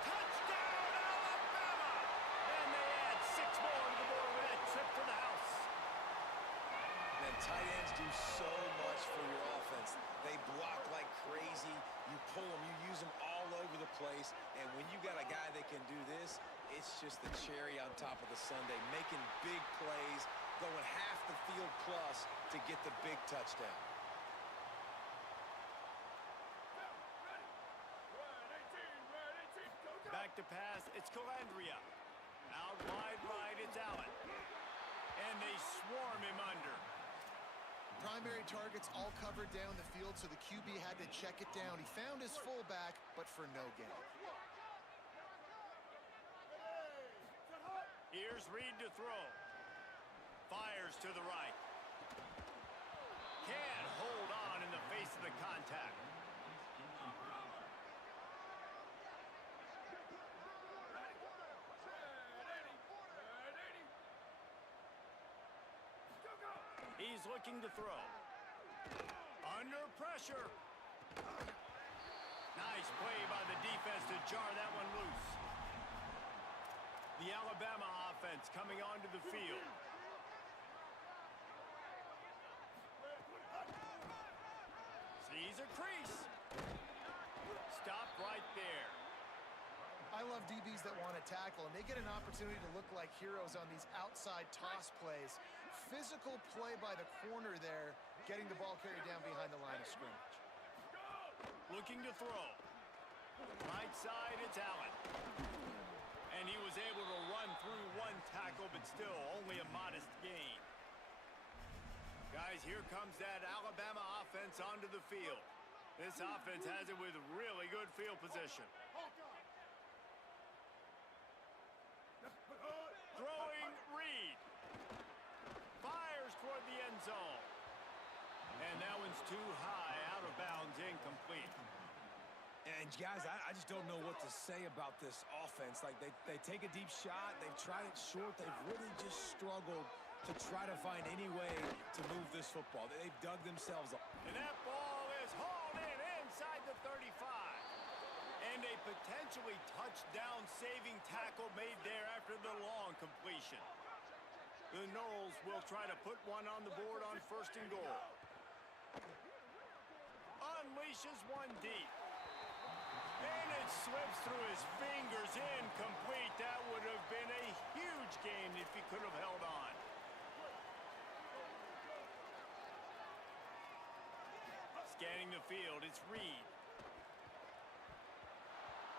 Touchdown, Alabama! And they add 6 more to the board with that trip to the house. Man, tight ends do so much for your offense. They block like crazy. You pull them, you use them all over the place. And when you got a guy that can do this, it's just the cherry on top of the sundae, making big plays to get the big touchdown. Back to pass, it's Calandria. Out wide right, it's Allen. And they swarm him under. Primary targets all covered down the field, so the QB had to check it down. He found his fullback, but for no gain. Here's Reed to throw. Fires to the right. Can't hold on in the face of the contact. He's looking to throw. Under pressure. Nice play by the defense to jar that one loose. The Alabama offense coming onto the field. Sees a crease. Stop right there. I love DBs that want to tackle, and they get an opportunity to look like heroes on these outside toss plays. Physical play by the corner there, getting the ball carried down behind the line of scrimmage. Looking to throw. Right side, it's Allen. And he was able to run through one tackle, but still only a modest gain. Guys, here comes that Alabama offense onto the field. This offense has it with really good field position. Throwing Reed. Fires toward the end zone. And that one's too high, out of bounds, incomplete. And guys, I just don't know what to say about this offense. Like they take a deep shot, they've tried it short, they've really just struggled to try to find any way to move this football. They've dug themselves up. And that ball is hauled in inside the 35. And a potentially touchdown-saving tackle made there after the long completion. The Noles will try to put one on the board on 1st and goal. Unleashes one deep. And it slips through his fingers, incomplete. That would have been a huge gain if he could have held on. Scanning the field, it's Reed.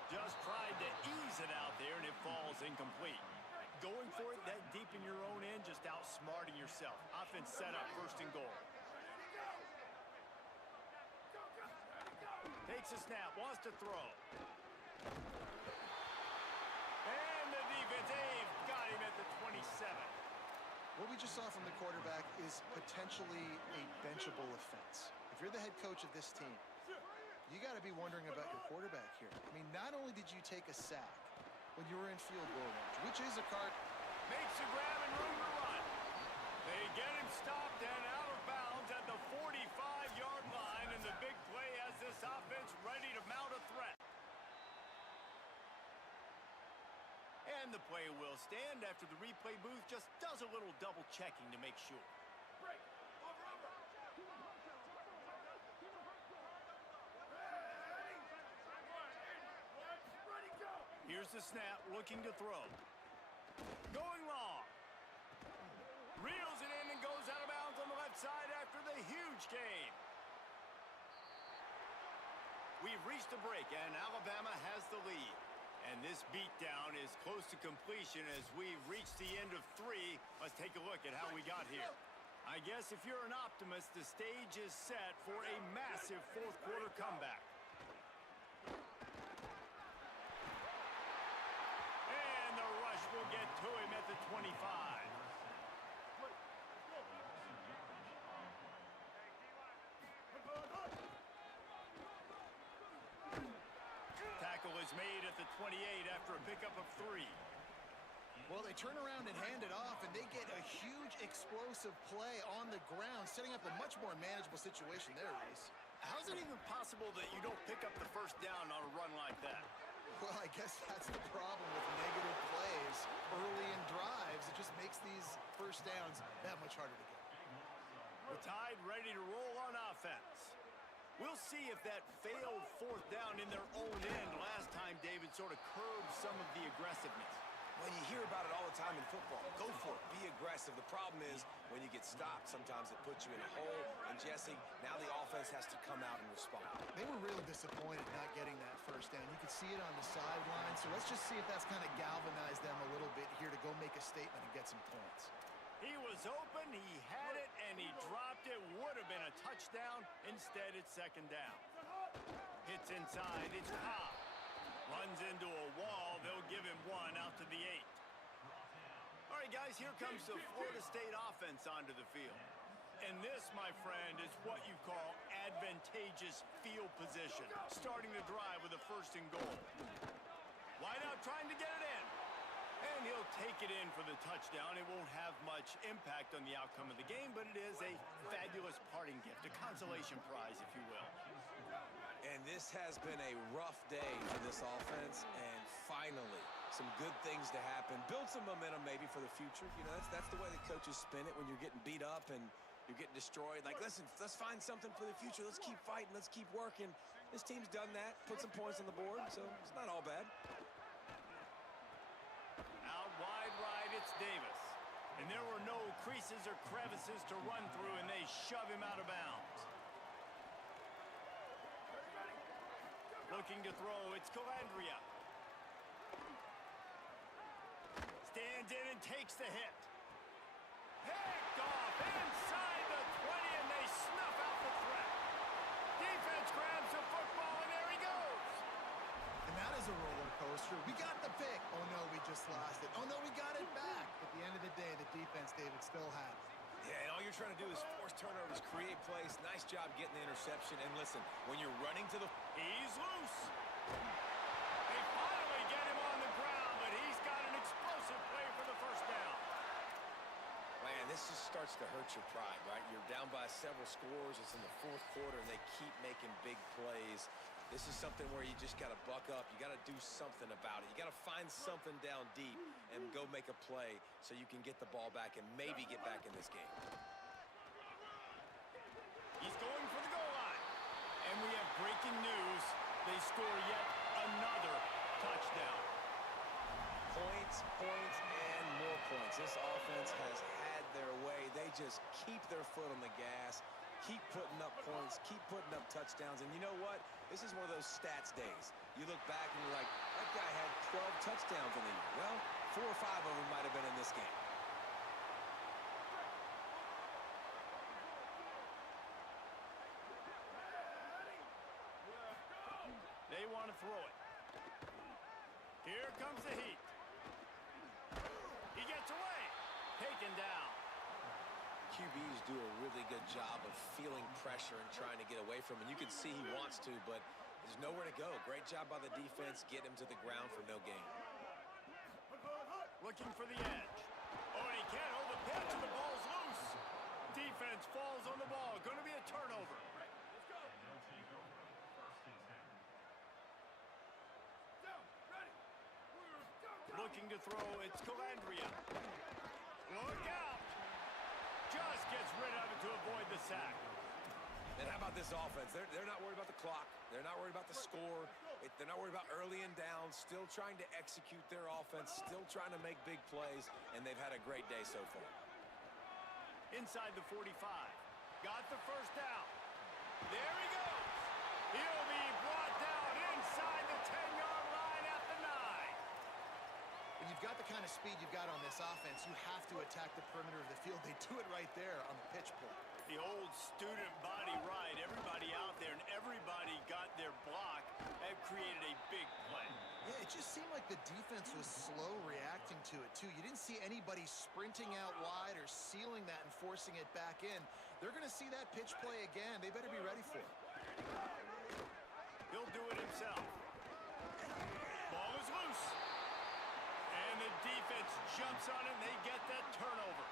Just tried to ease it out there, and it falls incomplete. Going for it that deep in your own end, just outsmarting yourself. Offense set up 1st and goal. Takes a snap, wants to throw. And the defense, they've got him at the 27. What we just saw from the quarterback is potentially a benchable offense. If you're the head coach of this team, you got to be wondering about your quarterback here. I mean, not only did you take a sack when you were in field goal range, which is a card. Makes a grab and room to run. They get him stopped and out of bounds at the 45-yard line, and the big play has this offense ready to mount a threat. And the play will stand after the replay booth just does a little double checking to make sure. Here's the snap, looking to throw. Going long. Reels it in and goes out of bounds on the left side after the huge gain. We've reached a break, and Alabama has the lead. And this beatdown is close to completion as we've reached the end of 3. Let's take a look at how we got here. I guess if you're an optimist, the stage is set for a massive fourth-quarter comeback. And the rush will get to him at the 25. Tackle is made at the 28 after a pickup of 3. Well, they turn around and hand it off, and they get a huge explosive play on the ground, setting up a much more manageable situation there, Reese. How's it even possible that you don't pick up the first down on a run like that? Well, I guess that's the problem with negative plays early in drives. It just makes these first downs that much harder to get. The Tide ready to roll on offense. We'll see if that failed fourth down in their own end last time, David, sort of curbed some of the aggressiveness. Well, you hear about it all the time in football. Go for it. Be aggressive. The problem is when you get stopped, sometimes it puts you in a hole. And, Jesse, now the offense has to come out and respond. They were real disappointed not getting that first down. You could see it on the sideline. So let's just see if that's kind of galvanized them a little bit here to go make a statement and get some points. He was open, he had it, and he dropped it. Would have been a touchdown. Instead, it's second down. Hits inside, it's Cobb. Runs into a wall, they'll give him one out to the 8. All right, guys, here comes the Florida State offense onto the field. And this, my friend, is what you call advantageous field position. Starting the drive with a first and goal. Wideout trying to get it in. And he'll take it in for the touchdown. It won't have much impact on the outcome of the game, but it is a fabulous parting gift, a consolation prize, if you will. And this has been a rough day for this offense, and finally, some good things to happen. Build some momentum maybe for the future. You know, that's the way the coaches spin it when you're getting beat up and you're getting destroyed. Like, listen, let's find something for the future. Let's keep fighting. Let's keep working. This team's done that, put some points on the board, so it's not all bad. Out wide right, it's Davis. And there were no creases or crevices to run through, and they shove him out of bounds. Looking to throw, it's Calandria. Stands in and takes the hit. Picked off inside the 20, and they snuff out the threat. Defense grabs the football, and there he goes. And that is a roller coaster. We got the pick. Oh, no, we just lost it. Oh, no, we got it back. At the end of the day, the defense, David, still had it. Yeah, and all you're trying to do is force turnovers, create plays. Nice job getting the interception. And listen, when you're running to the... He's loose. They finally get him on the ground, but he's got an explosive play for the first down. Man, this just starts to hurt your pride, right? You're down by several scores. It's in the fourth quarter, and they keep making big plays. This is something where you just got to buck up. You got to do something about it. You got to find something down deep and go make a play so you can get the ball back and maybe get back in this game. He's going for the goal line. And we have breaking news. They score yet another touchdown. Points, and more points. This offense has had their way. They just keep their foot on the gas, keep putting up points, keep putting up touchdowns. And you know what? This is one of those stats days. You look back and you're like, that guy had 12 touchdowns in the year. Well, 4 or 5 of them might have been in this game. They want to throw it. Here comes the heat. He gets away. Taken down. QBs do a really good job of feeling pressure and trying to get away from him. You can see he wants to, but there's nowhere to go. Great job by the defense. Get him to the ground for no gain. Looking for the edge. Oh, and he can't hold the pitch, and the ball's loose. Defense falls on the ball. Going to be a turnover. Looking to throw, it's Calandria. Look out! Just gets rid of it to avoid the sack. And how about this offense? They're not worried about the clock. They're not worried about the score. They're not worried about early and down. Still trying to execute their offense. Still trying to make big plays. And they've had a great day so far. Inside the 45. Got the first down. There he goes. He'll be brought down inside the 10-yard line at the 9. When you've got the kind of speed you've got on this offense, you have to attack the perimeter of the field. They do it right there on the pitch play. The old student body right. Everybody out there and everybody got their block. That created a big play. Yeah, it just seemed like the defense was slow reacting to it, too. You didn't see anybody sprinting out wide or sealing that and forcing it back in. They're going to see that pitch play again. They better be ready for it. He'll do it himself. Ball is loose. And the defense jumps on it, and they get that turnover.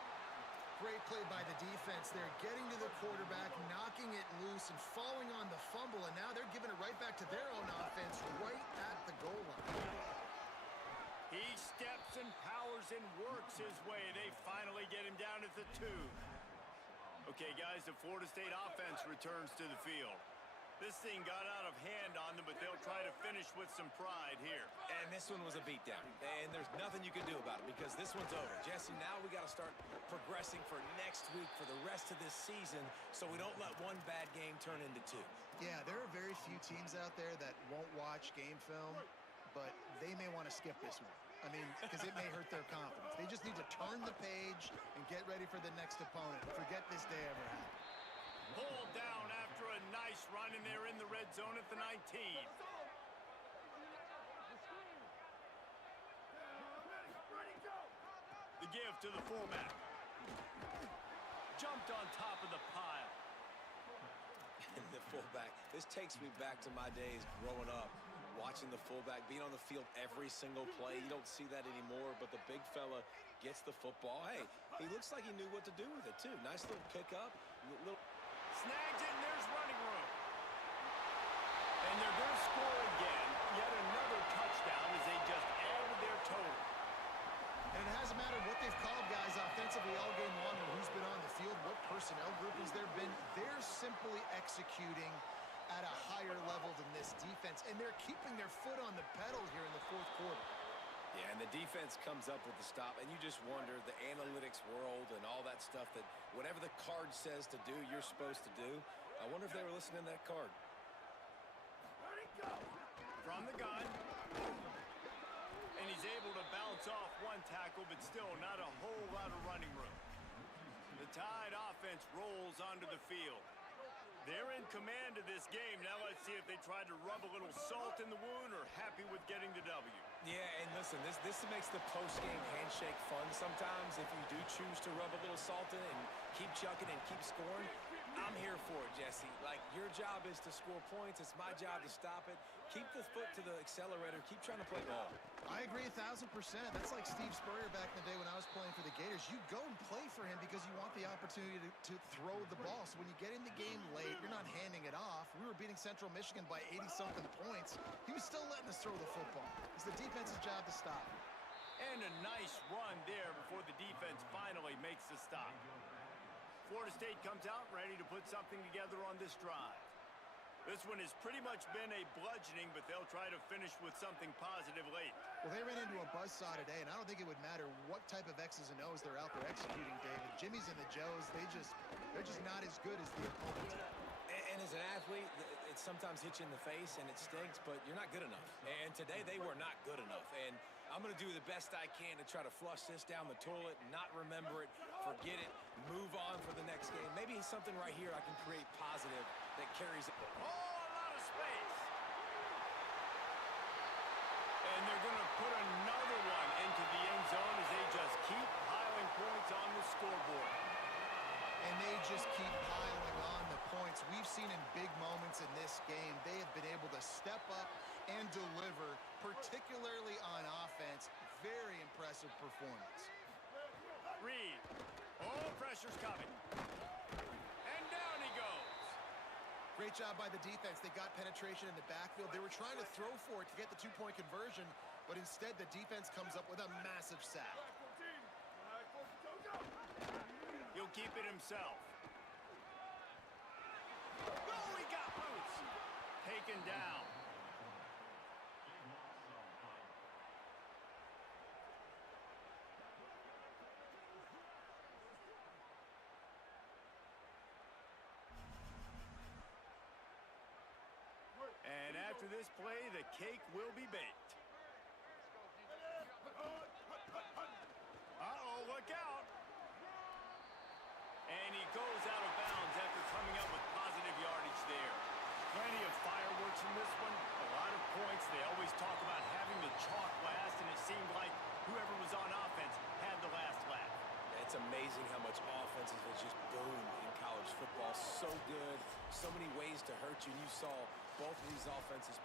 Great play by the defense there, getting to the quarterback, knocking it loose, and falling on the fumble, and now they're giving it right back to their own offense right at the goal line. He steps and powers and works his way. They finally get him down at the 2. Okay, guys, the Florida State offense returns to the field. This thing got out of hand on them, but they'll try to finish with some pride here. And this one was a beatdown. And there's nothing you can do about it because this one's over. Jesse, now we got to start progressing for next week for the rest of this season so we don't let one bad game turn into two. Yeah, there are very few teams out there that won't watch game film, but they may want to skip this one. I mean, because it may hurt their confidence. They just need to turn the page and get ready for the next opponent. Forget this day ever happened. Pulled down after a nice run, and they're in the red zone at the 19. The give to the fullback. Jumped on top of the pile. And the fullback, this takes me back to my days growing up, watching the fullback being on the field every single play. You don't see that anymore, but the big fella gets the football. Hey, he looks like he knew what to do with it, too. Nice little pickup. Snags it, and there's running room. And they're going to score again. Yet another touchdown as they just added their total. And it hasn't mattered what they've called guys offensively all game long or who's been on the field, what personnel groupings there have been. They're simply executing at a higher level than this defense, and they're keeping their foot on the pedal here in the fourth quarter. Yeah, and the defense comes up with the stop, and you just wonder, the analytics world and all that stuff, that whatever the card says to do, you're supposed to do. I wonder if they were listening to that card. From the gun. And he's able to bounce off one tackle, but still not a whole lot of running room. The Tide offense rolls onto the field. They're in command of this game. Now let's see if they try to rub a little salt in the wound or happy with getting the W. Yeah, and listen, this makes the post-game handshake fun sometimes. If you do choose to rub a little salt in and keep chucking and keep scoring, I'm here for it, Jesse. Like, your job is to score points. It's my job to stop it. Keep the foot to the accelerator. Keep trying to play ball. I agree 1,000%. That's like Steve Spurrier back in the day when I was playing for the Gators. You go and play for him because you want the opportunity to throw the ball. So when you get in the game late, you're not handing it off. We were beating Central Michigan by 80-something points. He was still letting us throw the football. It's the defense's job to stop. And a nice run there before the defense finally makes the stop. Florida State comes out ready to put something together on this drive. This one has pretty much been a bludgeoning, but they'll try to finish with something positive late. Well, they ran into a buzzsaw today, and I don't think it would matter what type of X's and O's they're out there executing, David. Jimmy's and the Joes, they're just not as good as the opponent. And as an athlete, it sometimes hits you in the face and it stinks, but you're not good enough. And today they were not good enough. And I'm going to do the best I can to try to flush this down the toilet, not remember it, forget it, move on for the next game. Maybe something right here I can create positive that carries it. Oh, a lot of space. And they're going to put another one into the end zone as they just keep piling points on the scoreboard. And they just keep piling on the points. We've seen in big moments in this game, they have been able to step up and deliver, particularly on offense. Very impressive performance. Reed. Oh, pressure's coming. And down he goes. Great job by the defense. They got penetration in the backfield. They were trying to throw for it to get the two-point conversion, but instead the defense comes up with a massive sack. He'll keep it himself. Oh, he got loose. Taken down. And after this play, the cake will be baked. Uh-oh, look out. And he goes out of bounds after coming up with positive yardage there. Plenty of fireworks in this one. A lot of points. They always talk about having the chalk last, and it seemed like whoever was on offense had the last laugh. It's amazing how much offenses has just boomed in college football. So good. So many ways to hurt you. And you saw both of these offenses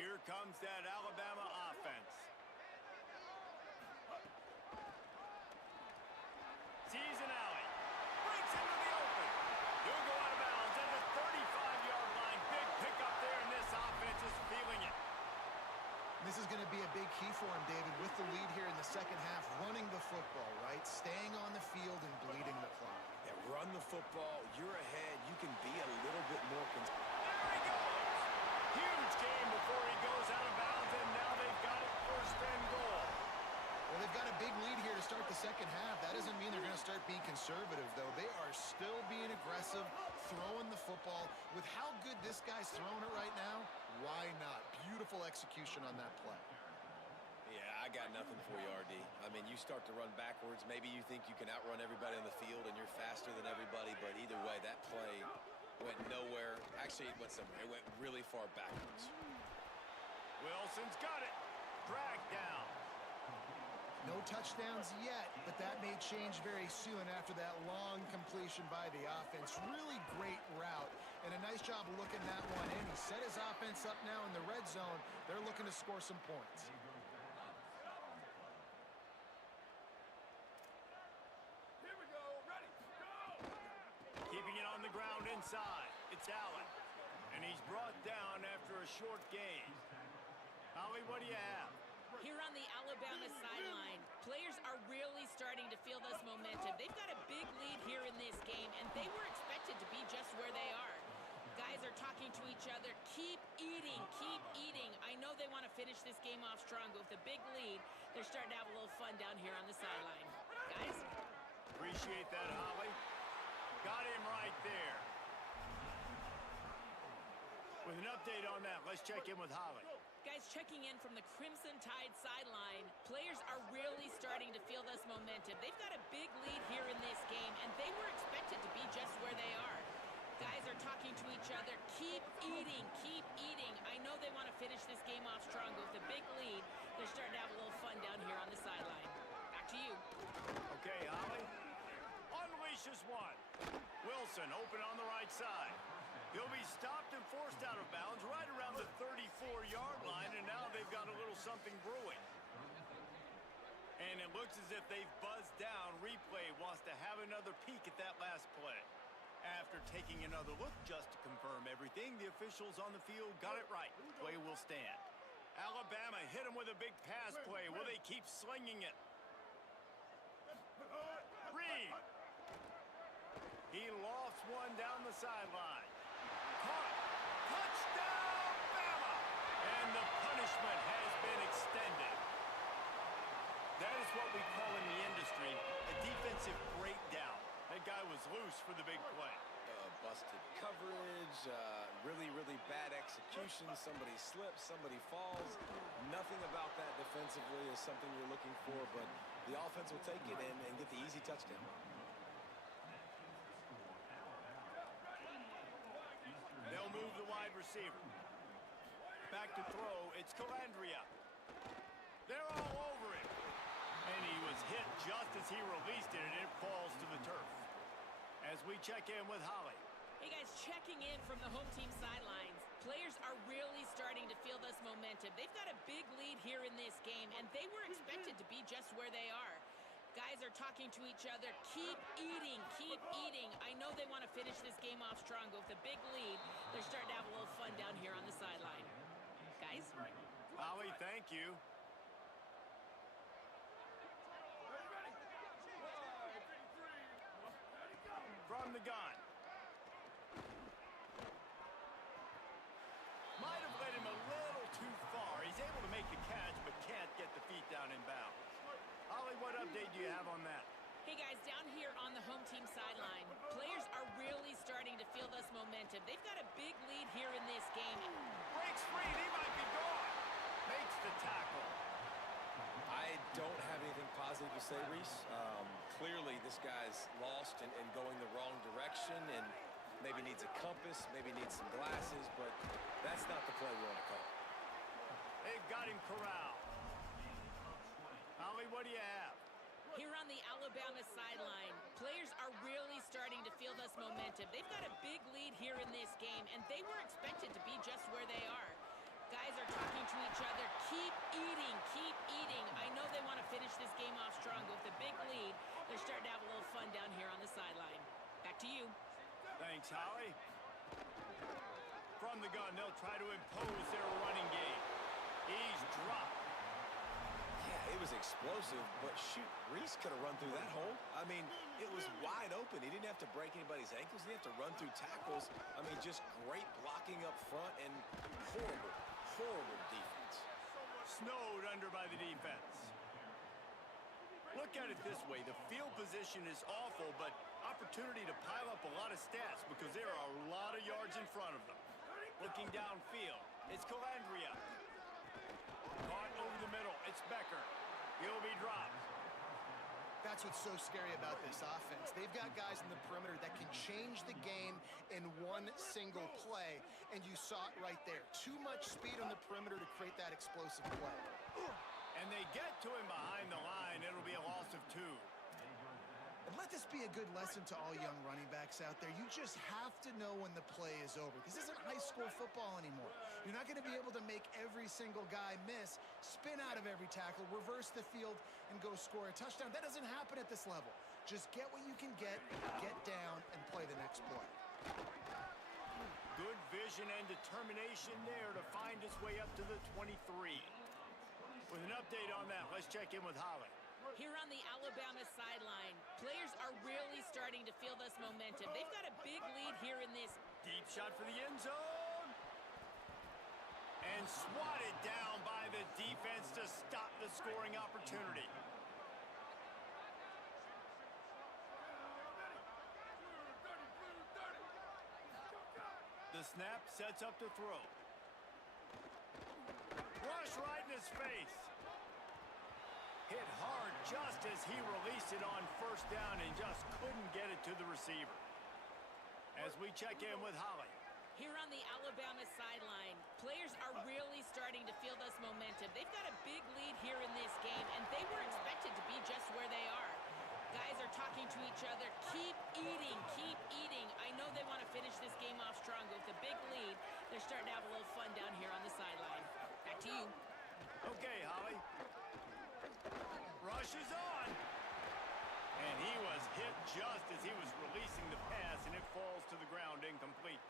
Here comes that Alabama offense. Sees an alley. Breaks into the open. He'll go out of bounds at the 35-yard line. Big pickup there, and this offense is feeling it. This is going to be a big key for him, David, with the lead here in the second half, running the football, right? Staying on the field and bleeding the clock. Yeah, run the football. You're ahead. You can be a little bit more There he goes. Huge game before he goes out of bounds, and now they've got it first and goal. Well, they've got a big lead here to start the second half. That doesn't mean they're going to start being conservative, though. They are still being aggressive, throwing the football. With how good this guy's throwing it right now, why not? Beautiful execution on that play. Yeah, I got nothing for you, RD. I mean, you start to run backwards. Maybe you think you can outrun everybody on the field and you're faster than everybody, but either way, that play went nowhere. Actually, it went somewhere. It went really far backwards. Wilson's got it. Dragged down. No touchdowns yet, but that may change very soon after that long completion by the offense. Really great route, and a nice job of looking that one in. He set his offense up now in the red zone. They're looking to score some points. Here we go. Ready. Go! Keeping it on the ground inside. It's Allen. And he's brought down after a short gain. Holly, what do you have? Here on the Alabama sideline, players are really starting to feel this momentum. They've got a big lead here in this game, and they were expected to be just where they are. Guys are talking to each other. Keep eating, keep eating. I know they want to finish this game off strong, but with a big lead, they're starting to have a little fun down here on the sideline. Guys? Appreciate that, Holly. Got him right there. With an update on that, let's check in with Holly. Guys, checking in from the Crimson Tide sideline. Players are really starting to feel this momentum. They've got a big lead here in this game, and they were expected to be just where they are. Guys are talking to each other. Keep eating, keep eating. I know they want to finish this game off strong, but with a big lead, they're starting to have a little fun down here on the sideline. Back to you. Okay, Holly. Unleashes one. Wilson open on the right side. He'll be stopped and forced out of bounds right around the 34-yard line, and now they've got a little something brewing. And it looks as if they've buzzed down. Replay wants to have another peek at that last play. After taking another look just to confirm everything, the officials on the field got it right. Play will stand. Alabama hit him with a big pass play. Will they keep slinging it? Reed. He lofts one down the sideline. Caught. Touchdown, Bama! And the punishment has been extended. That is what we call in the industry a defensive breakdown. That guy was loose for the big play. Busted coverage, really, really bad execution. Somebody slips, somebody falls. Nothing about that defensively is something you're looking for, but the offense will take it and get the easy touchdown. They'll move the wide receiver. Back to throw, it's Calandria. They're all over him. And he was hit just as he released it, and it falls to the turf. As we check in with Holly. Hey guys, checking in from the home team sidelines. Players are really starting to feel this momentum. They've got a big lead here in this game, and they were expected to be just where they are. Guys are talking to each other. Keep eating, keep eating. I know they want to finish this game off strong, but with a big lead, they're starting to have a little fun down here on the sideline. Guys? Holly, thank you. From the gun. Might have led him a little too far. He's able to make the catch, but can't get the feet down in bounds. Holly, what update do you have on that? Hey guys, down here on the home team sideline, players are really starting to feel this momentum. They've got a big lead here in this game. Breaks free, and he might be gone. Makes the tackle. I don't have anything positive to say, Reese. Clearly, this guy's lost and going the wrong direction and maybe needs a compass, maybe needs some glasses, but that's not the play we want to call. They've got him corralled. Holly, what do you have? Here on the Alabama sideline, players are really starting to feel this momentum. They've got a big lead here in this game, and they were expected to be just where they are. Guys are talking each other. Keep eating, keep eating. I know they want to finish this game off strong with a big lead. They're starting to have a little fun down here on the sideline. Back to you. Thanks, Holly. From the gun, they'll try to impose their running game. He's dropped. Yeah, it was explosive, but shoot, Reese could have run through that hole. I mean, it was wide open. He didn't have to break anybody's ankles. He didn't have to run through tackles. I mean, just great blocking up front and horrible, horrible defense. Snowed under by the defense. Look at it this way. The field position is awful, but opportunity to pile up a lot of stats because there are a lot of yards in front of them. Looking downfield, it's Calandria. Caught over the middle, it's Becker. He'll be dropped. That's what's so scary about this offense. They've got guys in the perimeter that can change the game in one single play, and you saw it right there. Too much speed on the perimeter to create that explosive play. And they get to him behind the line. It'll be a loss of 2. And let this be a good lesson to all young running backs out there. You just have to know when the play is over. This isn't high school football anymore. You're not going to be able to make every single guy miss, spin out of every tackle, reverse the field, and go score a touchdown. That doesn't happen at this level. Just get what you can get down, and play the next play. Good vision and determination there to find his way up to the 23. With an update on that, let's check in with Holly. Here on the Alabama sideline, players are really starting to feel this momentum. They've got a big lead here in this. Deep shot for the end zone. And swatted down by the defense to stop the scoring opportunity. The snap sets up to throw. Rush right in his face. Hit hard just as he released it on first down and just couldn't get it to the receiver. As we check in with Holly. Here on the Alabama sideline, players are really starting to feel this momentum. They've got a big lead here in this game, and they were expected to be just where they are. Guys are talking to each other. Keep eating, keep eating. I know they want to finish this game off strong with a big lead. They're starting to have a little fun down here on the sideline. Back to you. Okay, Holly. Rush is on. And he was hit just as he was releasing the pass, and it falls to the ground incomplete.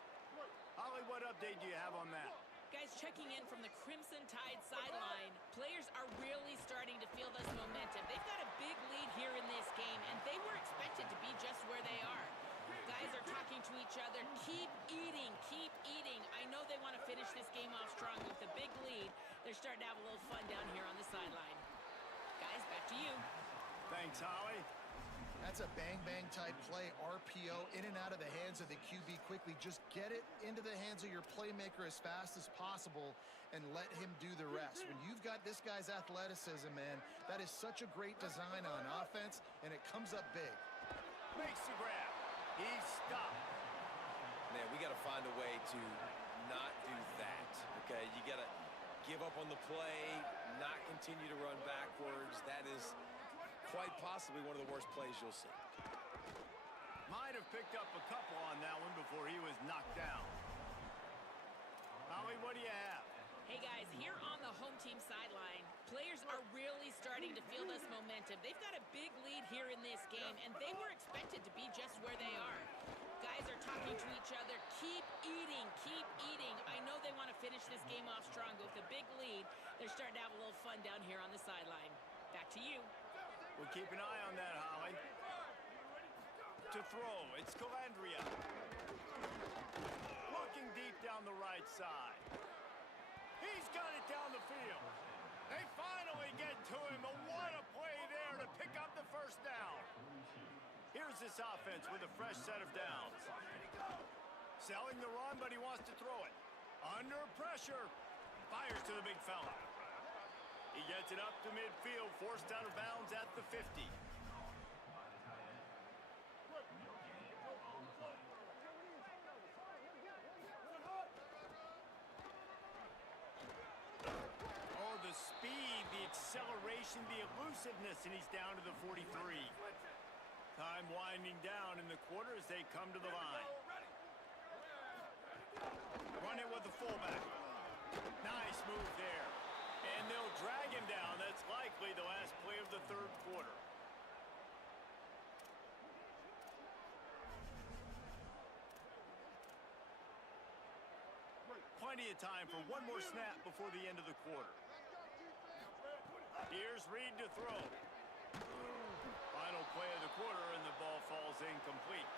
Holly, what update do you have on that? Guys, checking in from the Crimson Tide sideline, players are really starting to feel this momentum. They've got a big lead here in this game, and they were expected to be just where they are. Guys are talking to each other. Keep eating, keep eating. I know they want to finish this game off strong with a big lead. They're starting to have a little fun down here on the sideline. Guys, back to you. Thanks, Holly. That's a bang-bang type play, RPO, in and out of the hands of the QB quickly. Just get it into the hands of your playmaker as fast as possible and let him do the rest. When you've got this guy's athleticism, man, that is such a great design on offense, and it comes up big. Makes the grab. He's stopped. Man, we got to find a way to not do that, okay? You got to give up on the play, not continue to run backwards. That is quite possibly one of the worst plays you'll see. Might have picked up a couple on that one before he was knocked down. Holly, what do you have? Hey guys, here on the home team sideline, players are really starting to feel this momentum. They've got a big lead here in this game, and they were expected to be just where they are. Guys are talking to each other. Keep eating, keep eating. I know they want to finish this game off strong with a big lead. They're starting to have a little fun down here on the sideline. Back to you. We'll keep an eye on that, Holly. To throw, it's Calandria. Looking deep down the right side. He's got it down the field. They finally get to him. What a play there to pick up the first down. Here's this offense with a fresh set of downs. Selling the run, but he wants to throw it. Under pressure. Fires to the big fella. He gets it up to midfield, forced out of bounds at the 50. Oh, the speed, the acceleration, the elusiveness, and he's down to the 43. Time winding down in the quarter as they come to the line. Run it with the fullback. Nice move there. third quarter. Plenty of time for one more snap before the end of the quarter. Here's Reed to throw. Final play of the quarter, and the ball falls incomplete.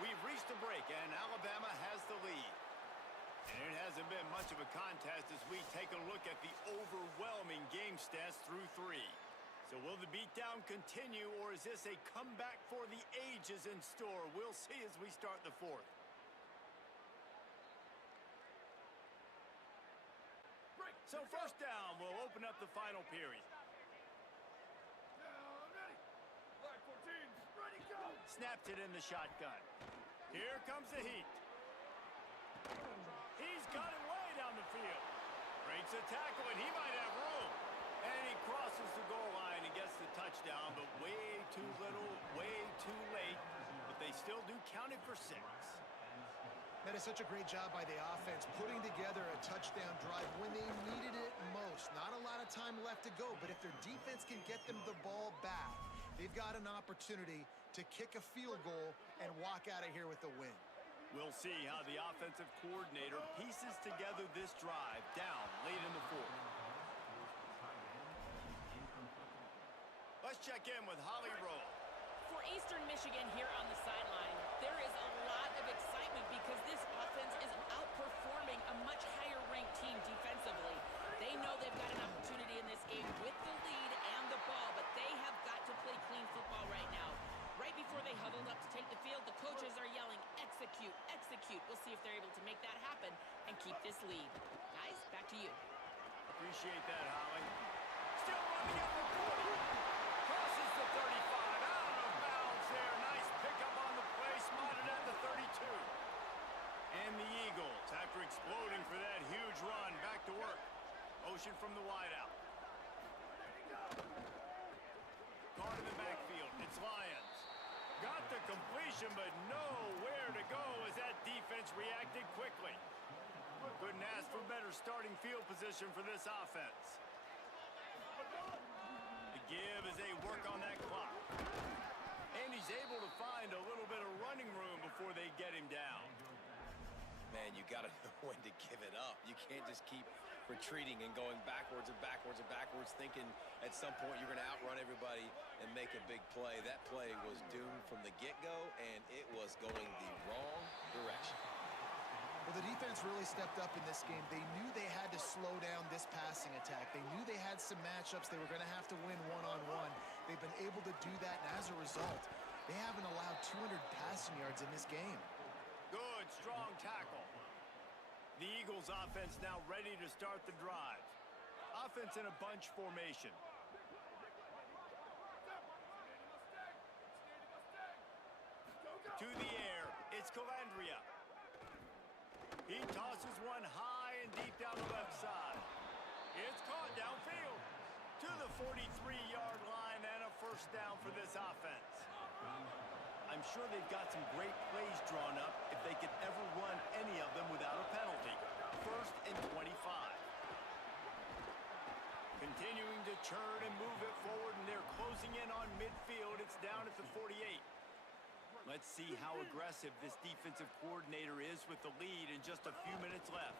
We've reached a break, and Alabama has the lead. And it hasn't been much of a contest as we take a look at the overwhelming game stats through 3. So will the beatdown continue, or is this a comeback for the ages in store? We'll see as we start the fourth. So first down, we'll open up the final period. Snapped it in the shotgun. Here comes the heat. He's got it way down the field. Breaks a tackle, and he might have room. And he crosses the goal line and gets the touchdown, but way too little, way too late. But they still do count it for 6. That is such a great job by the offense, putting together a touchdown drive when they needed it most. Not a lot of time left to go, but if their defense can get them the ball back, they've got an opportunity to kick a field goal and walk out of here with a win. We'll see how the offensive coordinator pieces together this drive down late in the fourth. Let's check in with Holly Rowe. For Eastern Michigan here on the sideline, there is a lot of excitement because this offense is outperforming a much higher-ranked team defensively. They know they've got an opportunity in this game with the lead and the ball, but they have got to play clean football right now. Right before they huddled up to take the field, the coaches are yelling, execute, execute. We'll see if they're able to make that happen and keep this lead. Guys, back to you. Appreciate that, Holly. Still running up the 40. Crosses the 35. Out of bounds there. Nice pickup on the play. Spotted at the 32. And the Eagles, after exploding for that huge run, back to work. Motion from the wideout. Caught in the backfield. It's Lions. Got the completion, but nowhere to go as that defense reacted quickly. Couldn't ask for better starting field position for this offense. The give as they work on that clock. And he's able to find a little bit of running room before they get him down. Man, you got to know when to give it up. You can't just keep retreating and going backwards and backwards and backwards, thinking at some point you're going to outrun everybody and make a big play. That play was doomed from the get-go, and it was going the wrong direction. Well, the defense really stepped up in this game. They knew they had to slow down this passing attack. They knew they had some matchups they were going to have to win one-on-one. They've been able to do that, and as a result, they haven't allowed 200 passing yards in this game. Good, strong tackle. The Eagles offense now ready to start the drive. Offense in a bunch formation. To the air, it's Calandria. He tosses one high and deep down the left side. It's caught downfield to the 43-yard line and a first down for this offense. I'm sure they've got some great plays drawn up if they could ever run any of them without a penalty. First and 25. Continuing to churn and move it forward, and they're closing in on midfield. It's down at the 48. Let's see how aggressive this defensive coordinator is with the lead and just a few minutes left.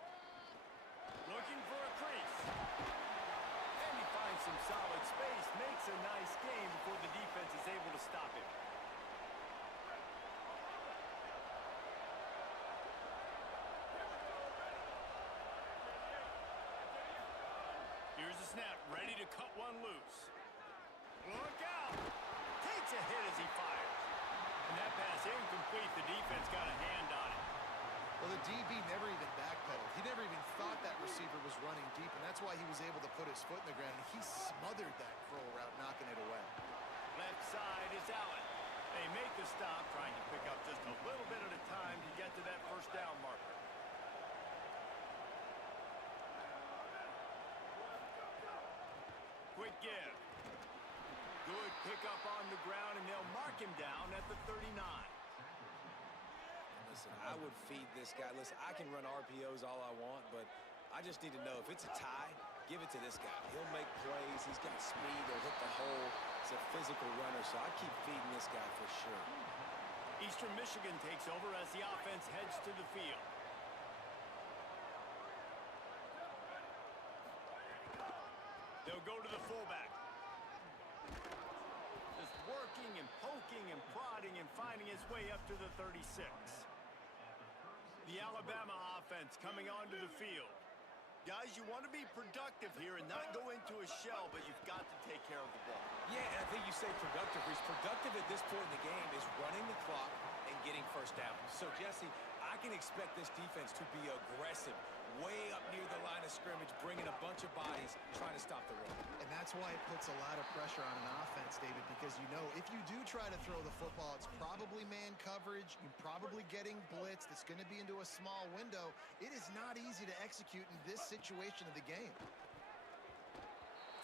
Looking for a crease. And he finds some solid space, makes a nice gain before the defense is able to stop him. Here's a snap, ready to cut one loose. Look out! Takes a hit as he fires. And that pass incomplete. The defense got a hand on it. Well, the DB never even backpedaled. He never even thought that receiver was running deep, and that's why he was able to put his foot in the ground. He smothered that curl route, knocking it away. Left side is Allen. They make the stop, trying to pick up just a little bit at a time to get to that first down marker. Quick give. Good pickup on the ground, and they'll mark him down at the 39. Listen, I would feed this guy. Listen, I can run RPOs all I want, but I just need to know if it's a tie, give it to this guy. He'll make plays. He's got speed. He'll hit the hole. He's a physical runner, so I keep feeding this guy for sure. Eastern Michigan takes over as the offense heads to the field. They'll go to the fullback. Just working and poking and prodding and finding his way up to the 36. The Alabama offense coming onto the field. Guys, you want to be productive here and not go into a shell, but you've got to take care of the ball. Yeah, and I think you say productive. He's productive at this point in the game is running the clock and getting first down. So, Jesse, I can expect this defense to be aggressive, way up near the line of scrimmage, bringing a bunch of bodies, trying to stop the run. And that's why it puts a lot of pressure on an offense, David, because you know if you do try to throw the football, it's probably man coverage. You're probably getting blitzed. It's going to be into a small window. It is not easy to execute in this situation of the game.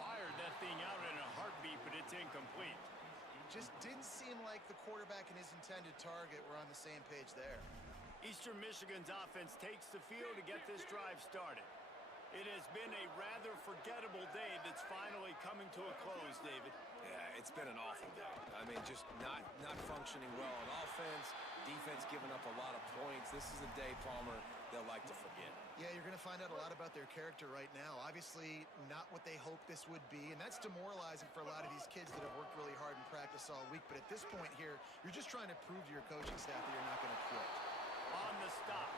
Fired that thing out in a heartbeat, but it's incomplete. Just didn't seem like the quarterback and his intended target were on the same page there. Eastern Michigan's offense takes the field to get this drive started. It has been a rather forgettable day that's finally coming to a close, David. Yeah, it's been an awful day. I mean, just not functioning well on offense, defense giving up a lot of points. This is a day, Palmer, they'll like to forget. Yeah, you're going to find out a lot about their character right now. Obviously, not what they hoped this would be, and that's demoralizing for a lot of these kids that have worked really hard in practice all week. But at this point here, you're just trying to prove to your coaching staff that you're not going to quit. On the stop.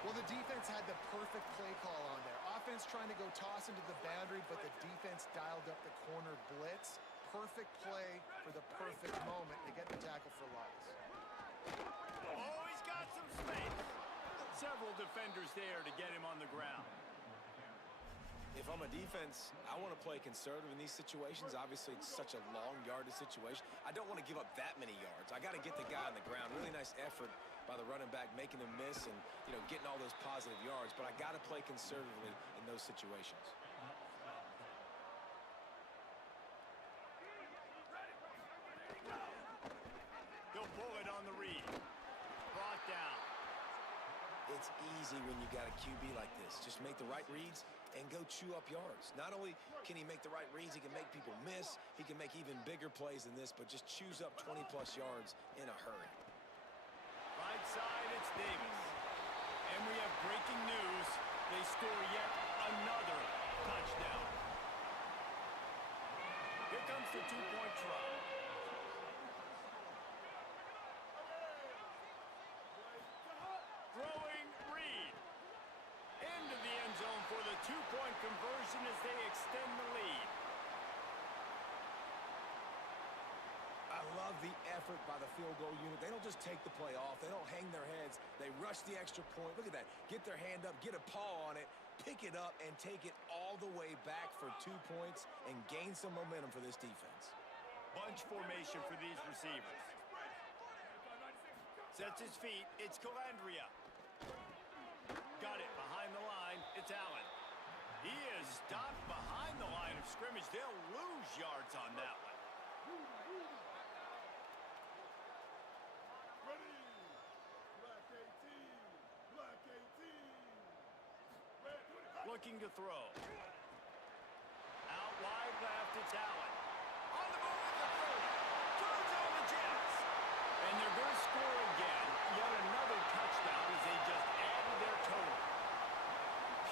Well, the defense had the perfect play call on there. Offense trying to go toss into the boundary, but the defense dialed up the corner blitz. Perfect play for the perfect moment to get the tackle for loss. Oh, he's got some space. Several defenders there to get him on the ground. If I'm a defense, I want to play conservative in these situations. Obviously, it's such a long yardage situation. I don't want to give up that many yards. I got to get the guy on the ground. Really nice effort by the running back, making him miss and, getting all those positive yards. But I got to play conservatively in those situations. He'll pull it on the read. Brought down. It's easy when you got a QB like this. Just make the right reads and go chew up yards. Not only can he make the right reads, he can make people miss. He can make even bigger plays than this, but just chews up 20-plus yards in a hurry. Right side, it's Davis. And we have breaking news. They score yet another touchdown. Here comes the two-point try. Throwing Reed. Into the end zone for the two-point conversion as they extend the lead. I love the effort by the field goal unit. They don't just take the play off. They don't hang their heads. They rush the extra point. Look at that. Get their hand up, get a paw on it, pick it up, and take it all the way back for 2 points and gain some momentum for this defense. Bunch formation for these receivers. Sets his feet. It's Calandria. Got it behind the line. It's Allen. He is stopped behind the line of scrimmage. They'll lose yards on that one. Looking to throw. Out wide left, it's Allen. On the move at the 30. Turns on the Jets. And they're going to score again. Yet another touchdown as they just added their total.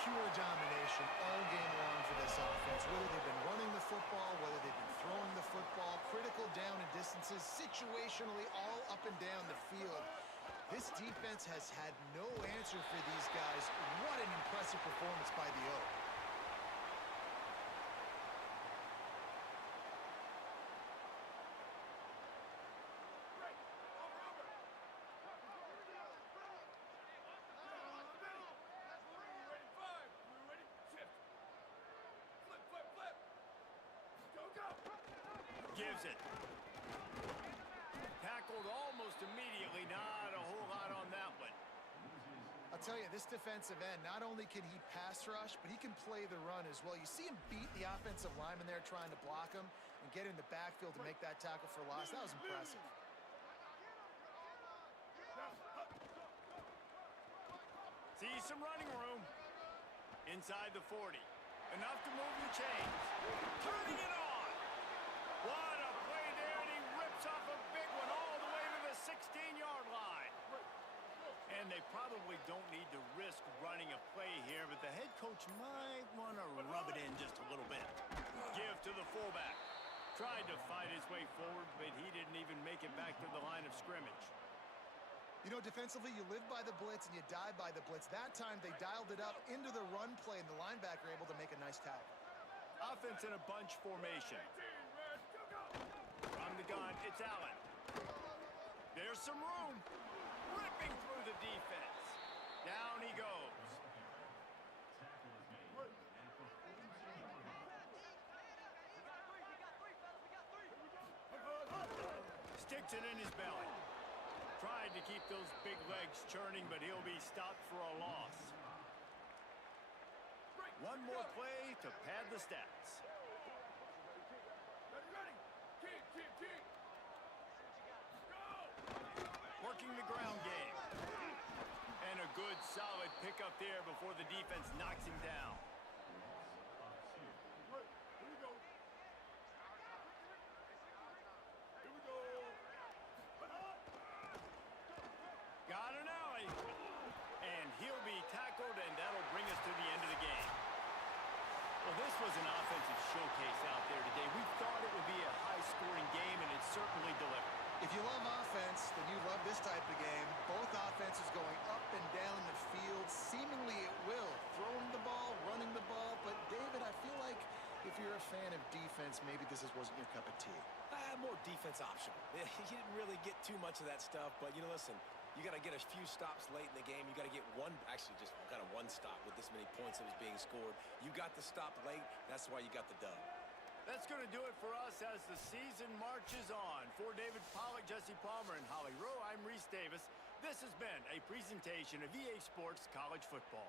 Pure domination all game long for this offense. Whether they've been running the football, whether they've been throwing the football, critical down and distances, situationally all up and down the field. This defense has had no answer for these guys. What an impressive performance by the O. Gives it. Tackled almost immediately. Not a whole lot on that one. I'll tell you, this defensive end, not only can he pass rush, but he can play the run as well. You see him beat the offensive lineman there trying to block him and get in the backfield to make that tackle for loss. That was impressive. See some running room. Inside the 40. Enough to move the chains. Turning it on. What a play there, and he rips off a big one all the way to the 16-yard line. And they probably don't need to risk running a play here, but the head coach might want to rub it in just a little bit. Give to the fullback. Tried to fight his way forward, but he didn't even make it back to the line of scrimmage. You know, defensively, you live by the blitz and you die by the blitz. That time, they dialed it up into the run play, and the linebacker able to make a nice tackle. Offense in a bunch formation. From the gun, it's Allen. There's some room. Ripping through the defense. Down he goes. Sticks it in his belly. Tried to keep those big legs churning, but he'll be stopped for a loss. One more play to pad the stats. Working the ground game. And a good, solid pickup there before the defense knocks him down. Got an alley. And he'll be tackled, and that'll bring us to the end of the game. Well, this was an offensive showcase out there today. We thought it would be a high-scoring game, and it certainly delivered. If you love offense, then you love this type of game. Both offenses going up and down the field, seemingly at will. Throwing the ball, running the ball. But, David, I feel like if you're a fan of defense, maybe this wasn't your cup of tea. More defense optional. You didn't really get too much of that stuff, but, you know, listen, you got to get a few stops late in the game. You got to get one, actually just kind of one stop with this many points that was being scored. You got the stop late. That's why you got the dub. That's going to do it for us as the season marches on. For David Pollack, Jesse Palmer, and Holly Rowe, I'm Reese Davis. This has been a presentation of EA Sports College Football.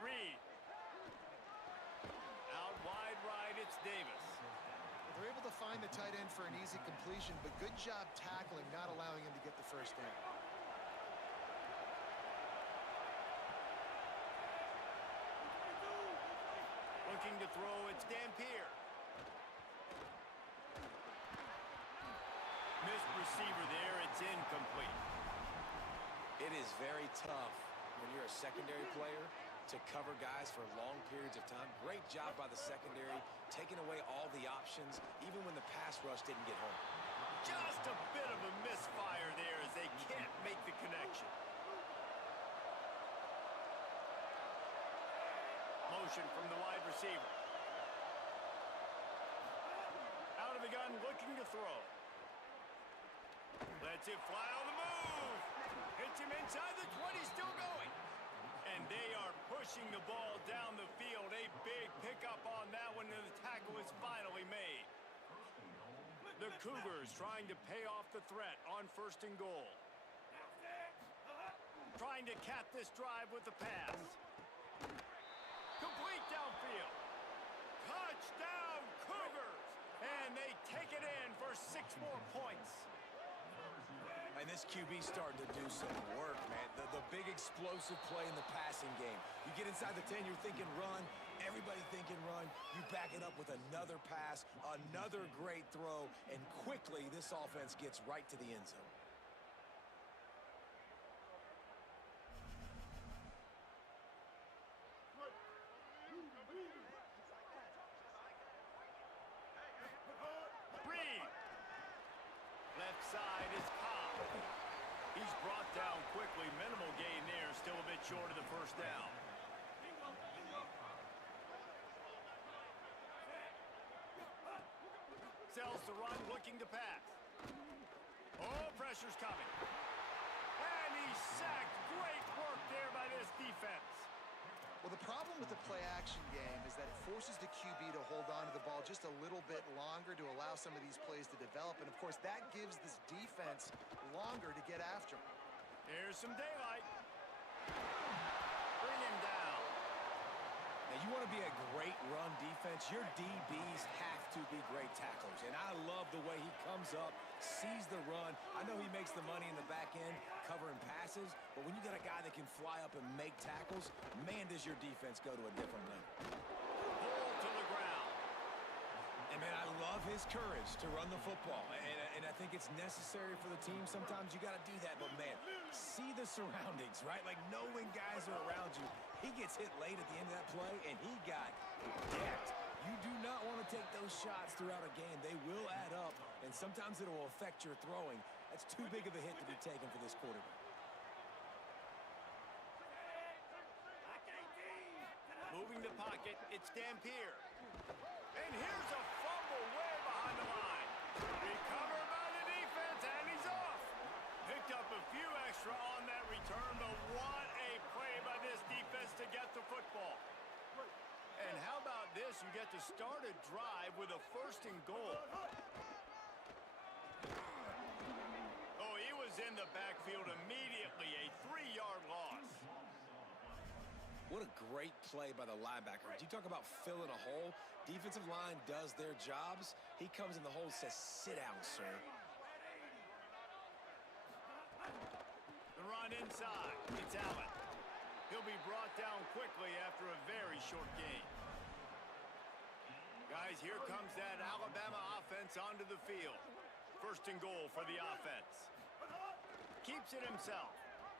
Reed. Out wide right, it's Davis. They're able to find the tight end for an easy completion, but good job tackling, not allowing him to get the first down. Looking to throw, it's Dampier. Missed receiver there, it's incomplete. It is very tough when you're a secondary player to cover guys for long periods of time. Great job by the secondary, taking away all the options, even when the pass rush didn't get home. Just a bit of a misfire there as they can't make the connection. Motion from the wide receiver. Out of the gun, looking to throw. Lets it fly on the move. Hits him inside the 20, still going. And they are pushing the ball down the field. A big pickup on that one, and the tackle is finally made. The Cougars trying to pay off the threat on 1st and goal. Trying to cap this drive with the pass. Complete downfield. Touchdown, Cougars! And they take it in for 6 more points. And this QB starting to do some work, man. The big explosive play in the passing game. You get inside the 10, you're thinking run. Everybody thinking run. You back it up with another pass, another great throw, and quickly this offense gets right to the end zone. Reed. Left side is Cobb. He's brought down quickly. Minimal gain there. Still a bit short of the first down. Sells the run, looking to pass. Oh, pressure's coming. And he's sacked. Great work there by this defense. Well, the problem with the play-action game is that it forces the QB to hold on to the ball just a little bit longer to allow some of these plays to develop. And, of course, that gives this defense longer to get after him. Here's some daylight. Bring him down. Now, you want to be a great run defense, your DBs have to be great tacklers. And I love the way he comes up, sees the run. I know he makes the money in the back end covering passes, but when you got a guy that can fly up and make tackles, man, does your defense go to a different level. Ball to the ground. And, man, I love his courage to run the football. And I think it's necessary for the team. Sometimes you got to do that. But, man, see the surroundings, right? Like, knowing guys are around you. He gets hit late at the end of that play, and he got decked. You do not want to take those shots throughout a game. They will add up, and sometimes it will affect your throwing. That's too big of a hit to be taken for this quarterback. Moving the pocket, it's Dampier. And here's a fumble way behind the line. Recovered by the defense, and he's off. Picked up a few extra on that return, but what a play by this defense to get the football. And how about this? You get to start a drive with a 1st and goal. Oh, he was in the backfield immediately. A 3-yard loss. What a great play by the linebacker. You talk about filling a hole. Defensive line does their jobs. He comes in the hole and says, sit down, sir. The run inside. It's Allen. He'll be brought down quickly after a very short game. Guys, here comes that Alabama offense onto the field. 1st and goal for the offense. Keeps it himself.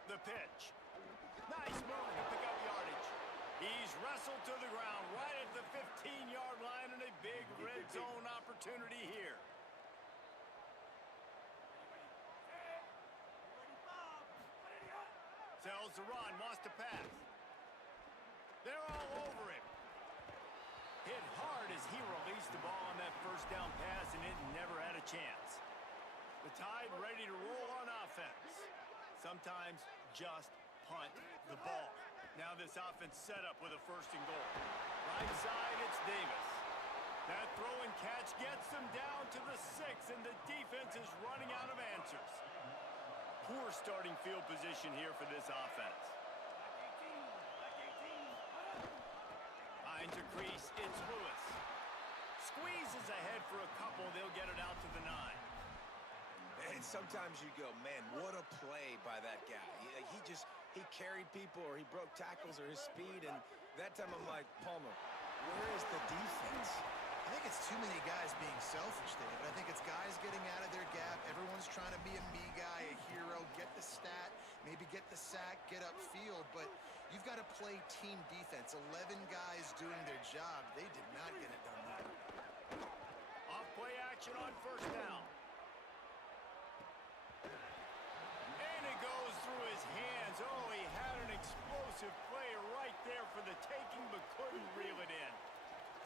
The pitch. Nice move to pick up yardage. He's wrestled to the ground right at the 15-yard line, and a big red zone opportunity here. Sells the run, wants to pass. They're all over him. Hit hard as he released the ball on that 1st down pass, and it never had a chance. The Tide ready to roll on offense. Sometimes just punt the ball. Now this offense set up with a 1st and goal. Right side, it's Davis. That throw and catch gets them down to the 6, and the defense is running out of answers. Poor starting field position here for this offense. Finds a crease, it's Lewis. Squeezes ahead for a couple, they'll get it out to the 9. And sometimes you go, man, what a play by that guy. He carried people, or he broke tackles, or his speed, and that time I'm like, Palmer, where is the defense? I think it's too many guys being selfish today, but I think it's guys getting out of their gap. Everyone's trying to be a me guy, a hero, get the stat, maybe get the sack, get upfield, but you've got to play team defense. 11 guys doing their job. They did not get it done there. Off play action on 1st down. And it goes through his hands. Oh, he had an explosive play right there for the taking, but couldn't reel it in.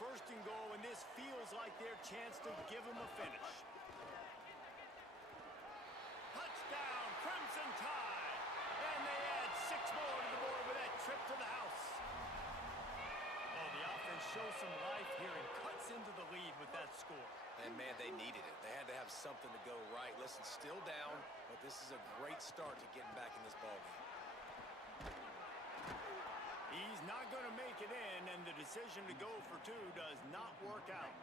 1st and goal, and this feels like their chance to give him a finish. Touchdown, Crimson Tide! And they add 6 more to the board with that trip to the house. Oh, the offense shows some life here and cuts into the lead with that score. And, man, they needed it. They had to have something to go right. Listen, still down, but this is a great start to getting back in this ballgame. He's not going to make it in, and the decision to go for 2 does not work out.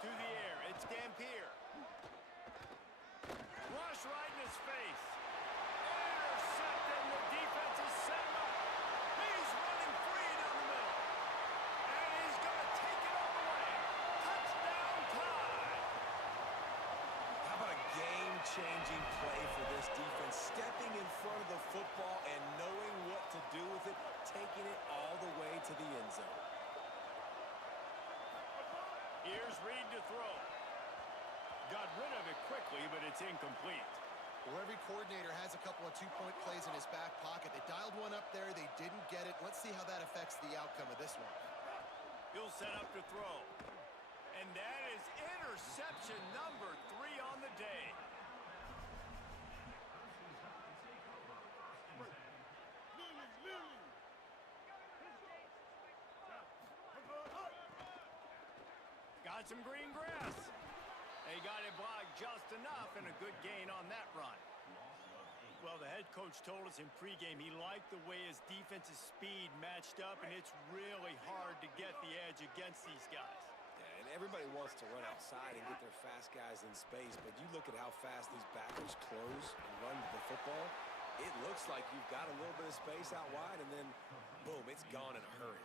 To the air. It's Dampier. Rush right in his face. Intercepted. The defense is set him up. He's running free down the middle. And he's going to take it all the way. Touchdown tie. How about a game-changing play for this defense? Stepping in front of the football and knowing what to do with it, taking it all the way to the end zone. Here's Reed to throw. Got rid of it quickly, but it's incomplete. Well, every coordinator has a couple of two-point plays in his back pocket. They dialed one up there. They didn't get it. Let's see how that affects the outcome of this one. He'll set up to throw. And that is interception number 3 on the day. Got some green grass. They got it blocked just enough, and a good gain on that run. Well, the head coach told us in pregame he liked the way his defensive speed matched up, and it's really hard to get the edge against these guys. Yeah, and everybody wants to run outside and get their fast guys in space, but you look at how fast these backers close and run the football, it looks like you've got a little bit of space out wide, and then, boom, it's gone in a hurry.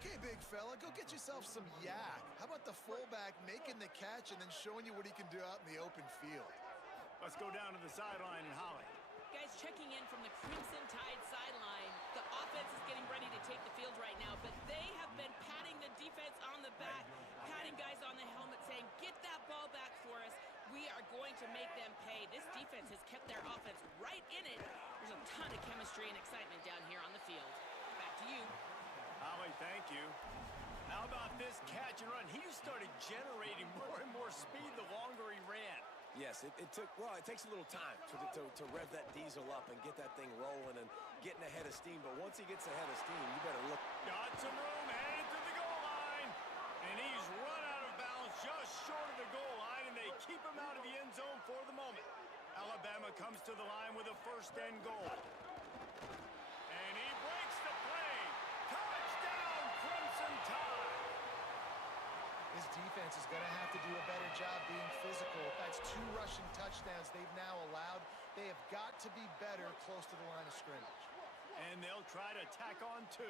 Okay, big fella, go get yourself some yak. How about the fullback making the catch and then showing you what he can do out in the open field? Let's go down to the sideline and Holly. Guys checking in from the Crimson Tide sideline. The offense is getting ready to take the field right now, but they have been patting the defense on the back, patting guys on the helmet, saying, get that ball back for us. We are going to make them pay. This defense has kept their offense right in it. There's a ton of chemistry and excitement down here on the field. Back to you. Holly, thank you. How about this catch and run? He started generating more and more speed the longer he ran. Yes, it takes a little time to rev that diesel up and get that thing rolling and getting ahead of steam. But once he gets ahead of steam, you better look. Got some room, headed to the goal line. And he's run out of bounds just short of the goal line, and they keep him out of the end zone for the moment. Alabama comes to the line with a first and goal. And he breaks the play. Touchdown, Crimson Tide. This defense is going to have to do a better job being physical. That's 2 rushing touchdowns they've now allowed. They have got to be better close to the line of scrimmage. And they'll try to tack on 2.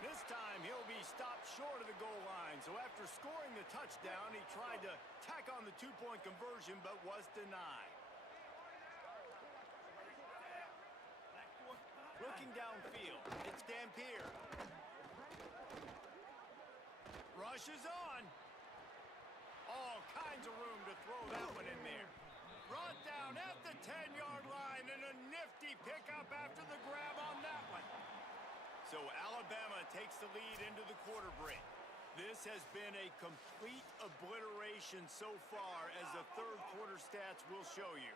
This time, he'll be stopped short of the goal line. So after scoring the touchdown, he tried to tack on the 2-point conversion, but was denied. Looking downfield, it's Dampier. Rush is on. All kinds of room to throw that one in there. Brought down at the 10-yard line, and a nifty pickup after the grab on that one. So Alabama takes the lead into the quarter break. This has been a complete obliteration so far, as the third quarter stats will show you.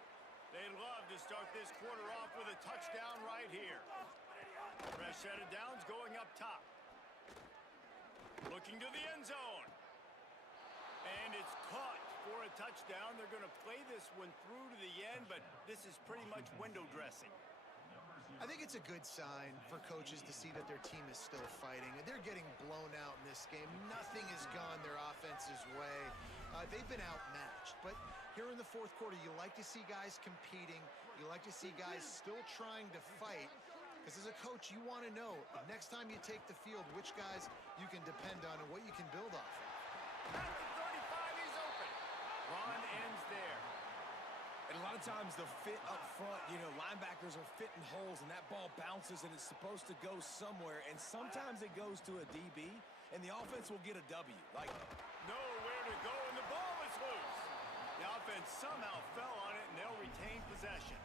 They'd love to start this quarter off with a touchdown right here. Fresh set of downs going up top. Looking to the end zone. And it's caught for a touchdown. They're going to play this one through to the end, but this is pretty much window dressing. I think it's a good sign for coaches to see that their team is still fighting. They're getting blown out in this game. Nothing has gone their offense's way. They've been outmatched. But here in the fourth quarter, you like to see guys competing. You like to see guys still trying to fight. Because as a coach, you want to know, next time you take the field, which guys you can depend on and what you can build off of. At the 35, he's open. Run ends there. And a lot of times the fit up front, linebackers are fitting holes, and that ball bounces, and it's supposed to go somewhere, and sometimes it goes to a DB, and the offense will get a W. Like, nowhere to go, and the ball is loose. The offense somehow fell on it, and they'll retain possession.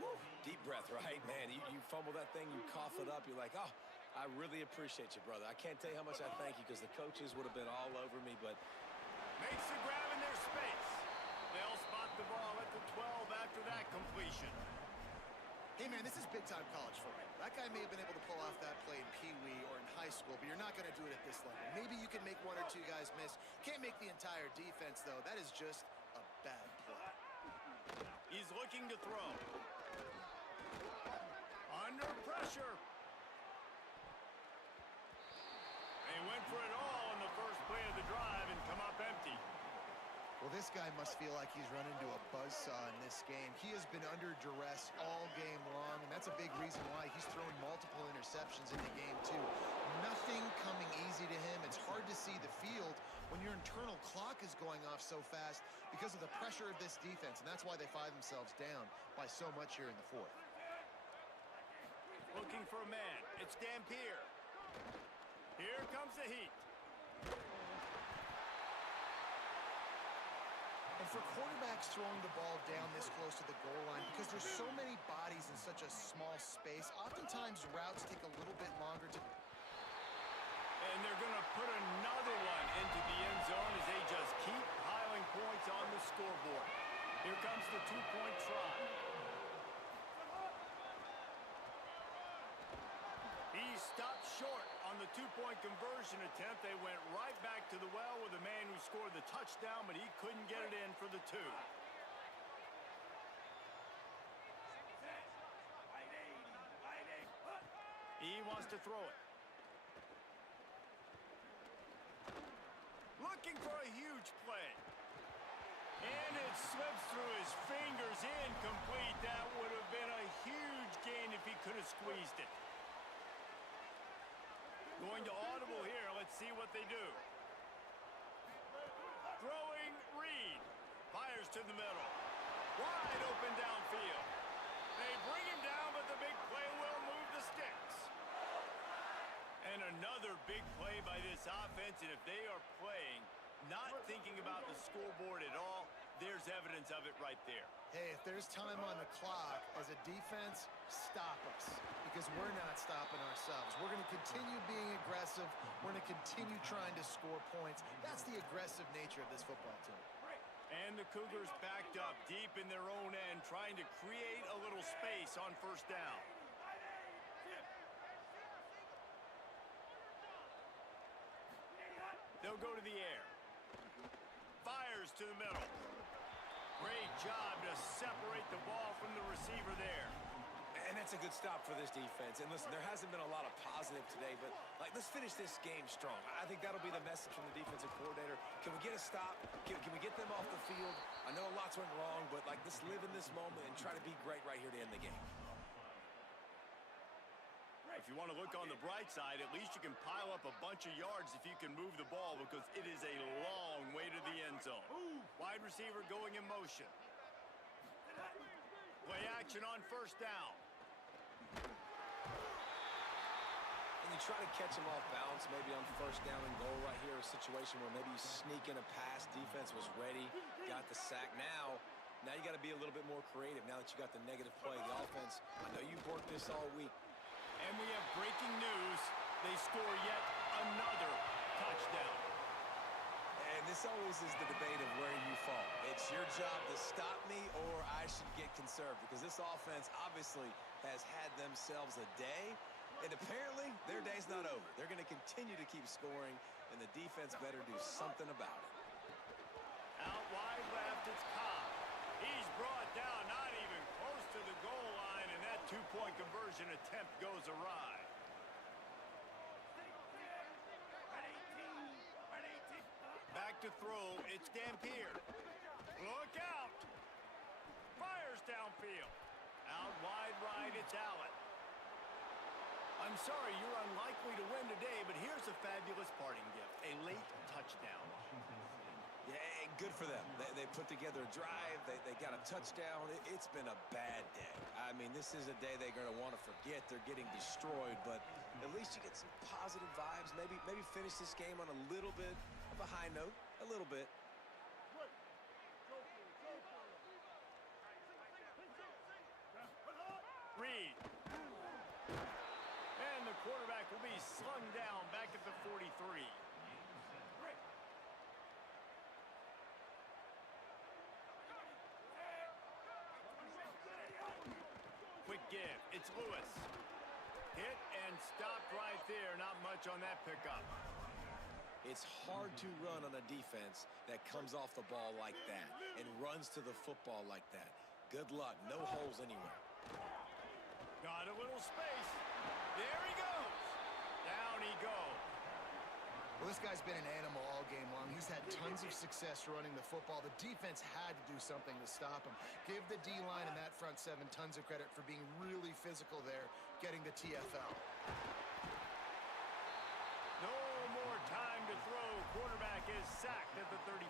woo, deep breath, right? Man, you fumble that thing, you cough it up, you're like, oh, I really appreciate you, brother. I can't tell you how much I thank you, because the coaches would have been all over me, but... Makes the grab in their space. They'll spot the ball at the 12 after that completion. Hey, man, this is big-time college football. That guy may have been able to pull off that play in Pee Wee or in high school, but you're not going to do it at this level. Maybe you can make one or two guys miss. Can't make the entire defense, though. That is just a bad play. He's looking to throw. Under pressure. They went for it all in the first play of the drive and come up empty. Well, this guy must feel like he's run into a buzzsaw in this game. He has been under duress all game long, and that's a big reason why he's thrown multiple interceptions in the game, too. Nothing coming easy to him. It's hard to see the field when your internal clock is going off so fast because of the pressure of this defense, and that's why they find themselves down by so much here in the fourth. Looking for a man. It's Dampier. Here comes the heat. And for quarterbacks throwing the ball down this close to the goal line, because there's so many bodies in such a small space, oftentimes routes take a little bit longer to... And they're going to put another one into the end zone as they just keep piling points on the scoreboard. Here comes the two-point try. He stopped short on the two-point conversion attempt. They went right back to the well with the man who scored the touchdown, but he couldn't get it in for the two. He wants to throw it. Looking for a huge play. And it slips through his fingers, incomplete. That would have been a huge gain if he could have squeezed it. Going to audible here. Let's see what they do. Throwing Reed. Fires to the middle. Wide open downfield. They bring him down, but the big play will move the sticks. And another big play by this offense, and if they are playing, not thinking about the scoreboard at all, there's evidence of it right there. Hey, if there's time on the clock, as a defense, stop us, because we're not stopping ourselves. We're going to continue being aggressive. We're going to continue trying to score points. That's the aggressive nature of this football team. And the Cougars backed up deep in their own end, trying to create a little space on first down. They'll go to the air. Fires to the middle. Great job to separate the ball from the receiver there. And that's a good stop for this defense. And listen, there hasn't been a lot of positive today, but let's finish this game strong. I think that'll be the message from the defensive coordinator. Can we get a stop? Can we get them off the field? I know lots went wrong, but let's live in this moment and try to be great right here to end the game. If you want to look on the bright side, at least you can pile up a bunch of yards if you can move the ball, because it is a long way to the end zone. Wide receiver going in motion. Play action on first down. And you try to catch them off balance, maybe on first down and goal right here, a situation where maybe you sneak in a pass, defense was ready, got the sack. Now you got to be a little bit more creative now that you got the negative play. The offense, I know you've worked this all week. And we have breaking news. They score yet another touchdown. And this always is the debate of where you fall. It's your job to stop me or I should get conserved, because this offense obviously has had themselves a day, and apparently their day's not over. They're going to continue to keep scoring, and the defense better do something about it. Out wide left, it's Cobb. He's brought down, not even close to the goal line, and that two-point conversion attempt goes awry. Back to throw, it's Dampier. Look out! Fires downfield. Out wide right, it's Allen. I'm sorry, you're unlikely to win today, but here's a fabulous parting gift. A late touchdown. Yeah, good for them. They put together a drive. They got a touchdown. It's been a bad day. I mean, this is a day they're going to want to forget. They're getting destroyed, but at least you get some positive vibes. Maybe finish this game on a little bit of a high note. A little bit. Reed. And the quarterback will be slung down back at the 43. Quick give. It's Lewis. Hit and stopped right there. Not much on that pickup. It's hard to run on a defense that comes off the ball like that and runs to the football like that. Good luck. No holes anywhere. Got a little space. There he goes. Down he goes. Well, this guy's been an animal all game long. He's had tons of success running the football. The defense had to do something to stop him. Give the D-line and that front seven tons of credit for being really physical there, getting the TFL. No more time to throw. Quarterback is sacked at the 35.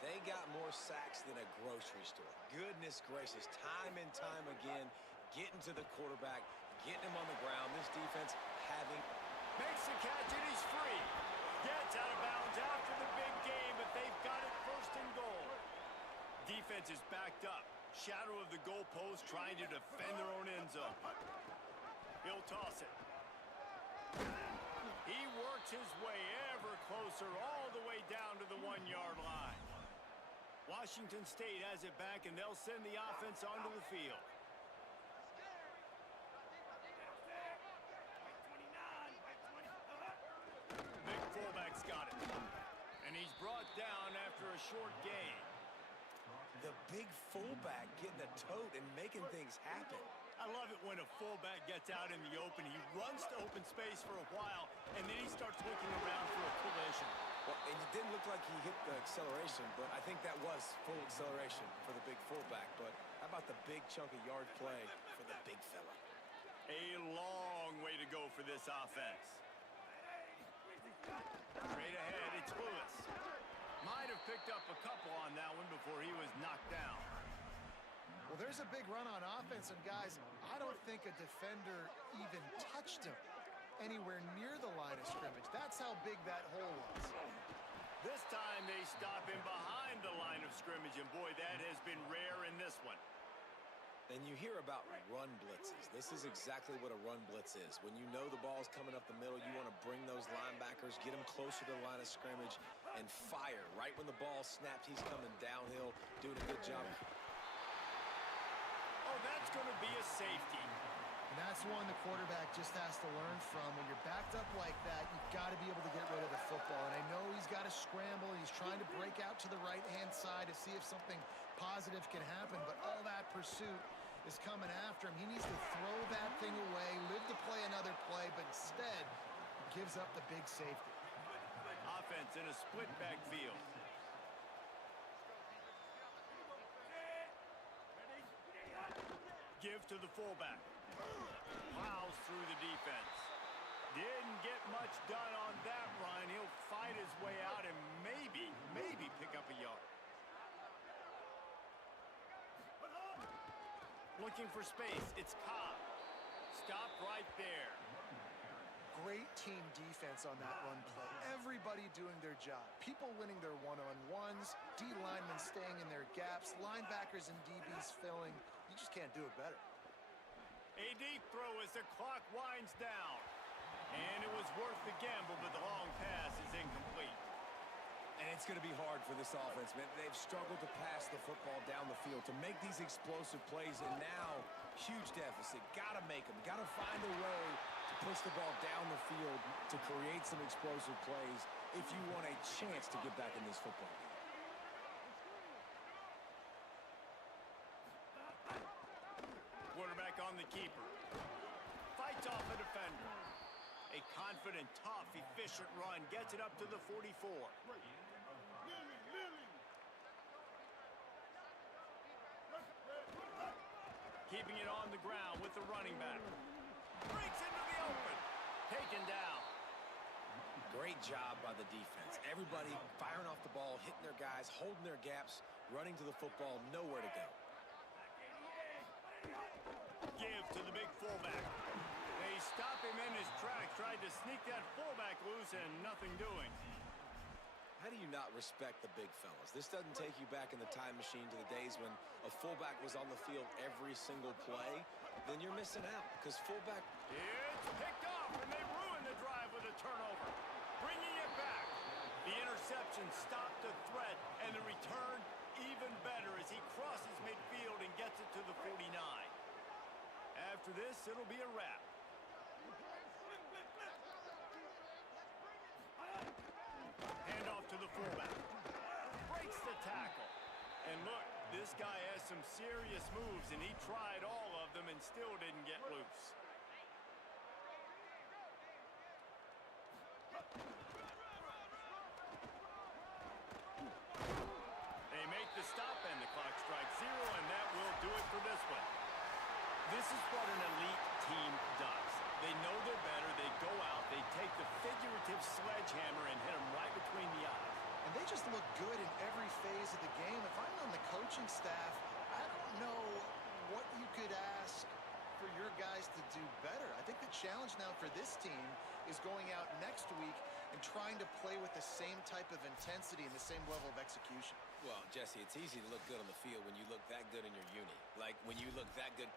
They got more sacks than a grocery store. Goodness gracious, time and time again, getting to the quarterback, getting him on the ground. This defense having... Makes the catch and he's free. Gets out of bounds after the big game, but they've got it first and goal. Defense is backed up. Shadow of the goalpost trying to defend their own end zone. He'll toss it. He works his way ever closer all the way down to the 1-yard line. Washington State has it back, and they'll send the offense onto the field. Big fullback's got it. And he's brought down after a short gain. The big fullback getting a tote and making things happen. I love it when a fullback gets out in the open. He runs to open space for a while, and then he starts looking around for a collision. Well, and it didn't look like he hit the acceleration, but I think that was full acceleration for the big fullback. But how about the big chunk of yard play for the big fella? A long way to go for this offense. Straight ahead, it's Lewis. Might have picked up a couple on that one before he was knocked down. Well, there's a big run on offense, and guys, I don't think a defender even touched him anywhere near the line of scrimmage. That's how big that hole was. This time they stop him behind the line of scrimmage, and boy, that has been rare in this one. And you hear about run blitzes. This is exactly what a run blitz is. When you know the ball's coming up the middle, you want to bring those linebackers, get them closer to the line of scrimmage, and fire. Right when the ball snapped, he's coming downhill, doing a good job. Oh, that's going to be a safety. And that's one the quarterback just has to learn from. When you're backed up like that, you've got to be able to get rid of the football. And I know he's got to scramble. He's trying to break out to the right-hand side to see if something positive can happen. But all that pursuit is coming after him. He needs to throw that thing away, live to play another play, but instead he gives up the big safety. Offense in a split backfield. Give to the fullback. Plows through the defense. Didn't get much done on that run. He'll fight his way out and maybe pick up a yard. Looking for space. It's Cobb. Stop right there. Great team defense on that run play. Everybody doing their job. People winning their one-on-ones, D linemen staying in their gaps, linebackers and DBs filling. You just can't do it better. A deep throw as the clock winds down. And it was worth the gamble, but the long pass is incomplete. And it's going to be hard for this offense, man. They've struggled to pass the football down the field, to make these explosive plays, and now, huge deficit. Got to make them. Got to find a way to push the ball down the field to create some explosive plays if you want a chance to get back in this football game. Quarterback on the keeper. Fights off a defender. A confident, tough, efficient run. Gets it up to the 44. Keeping it on the ground with the running back. Breaks into the open. Taken down. Great job by the defense. Everybody firing off the ball, hitting their guys, holding their gaps, running to the football, nowhere to go. Give to the big fullback. They stop him in his tracks, tried to sneak that fullback loose, and nothing doing. How do you not respect the big fellas? This doesn't take you back in the time machine to the days when a fullback was on the field every single play. Then you're missing out, because fullback... It's picked off, and they ruin the drive with a turnover. Bringing it back. The interception stopped the threat, and the return even better as he crosses midfield and gets it to the 49. After this, it'll be a wrap. Handoff to the fullback. Breaks the tackle. And look, this guy has some serious moves, and he tried all of them and still didn't get loose. the stop, and the clock strikes 0, and that will do it for this one. This is what an elite team does. They know they're better. They go out. They take the figurative sledgehammer and hit them right between the eyes. And they just look good in every phase of the game. If I'm on the coaching staff, I don't know what you could ask for your guys to do better. I think the challenge now for this team is going out next week and trying to play with the same type of intensity and the same level of execution. Well, Jesse, it's easy to look good on the field when you look that good in your uni. Like, when you look that good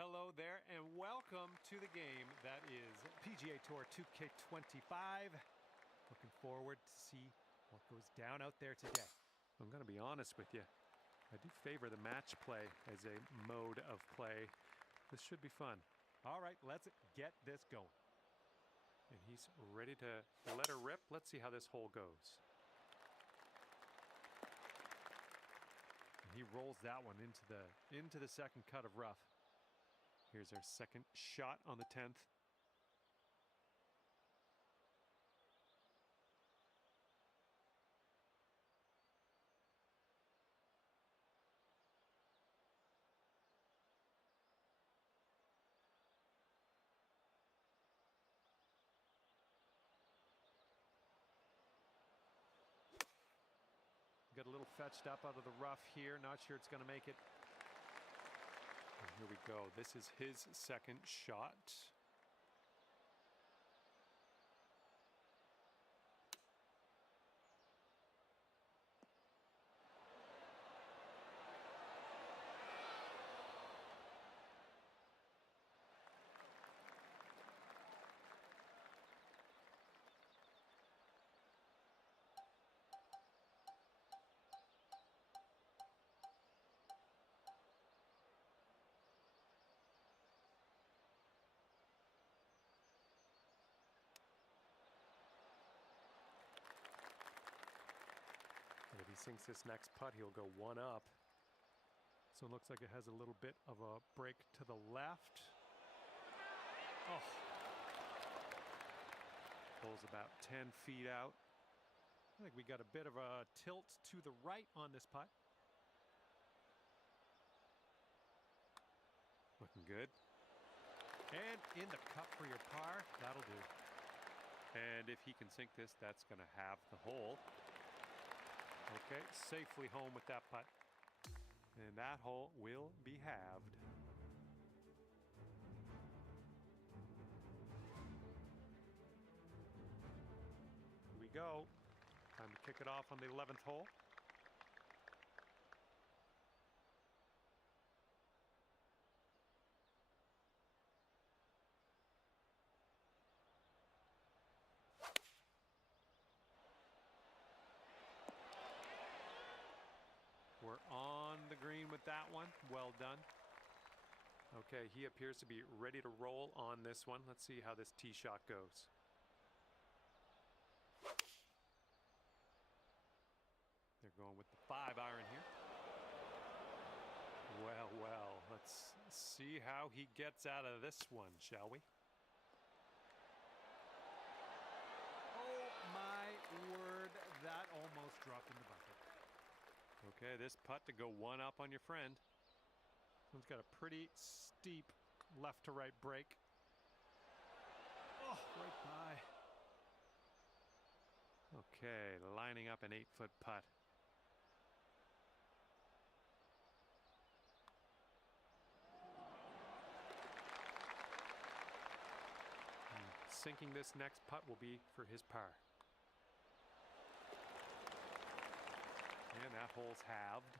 Hello there, and welcome to the game that is PGA Tour 2K25. Looking forward to see what goes down out there today. I'm going to be honest with you. I do favor the match play as a mode of play. This should be fun. All right, let's get this going. And he's ready to let her rip. Let's see how this hole goes. And he rolls that one into the second cut of rough. Here's our second shot on the 10th. a little fetched up out of the rough here. Not sure it's going to make it. And here we go. This is his second shot. If he sinks this next putt, he'll go one up. So it looks like it has a little bit of a break to the left. Oh. Pulls about 10 feet out. I think we got a bit of a tilt to the right on this putt. Looking good. And in the cup for your par. That'll do. And if he can sink this, that's going to have the hole. Okay, safely home with that putt. And that hole will be halved. Here we go. Time to kick it off on the 11th hole. We're on the green with that one. Well done. Okay, he appears to be ready to roll on this one. Let's see how this tee shot goes. They're going with the 5-iron here. Well, well, let's see how he gets out of this one, shall we? Oh my word, that almost dropped in the bucket. Okay, this putt to go one up on your friend. This one's got a pretty steep left to right break. Oh, right by. Okay, lining up an 8-foot putt. Sinking this next putt will be for his par. And that hole's halved.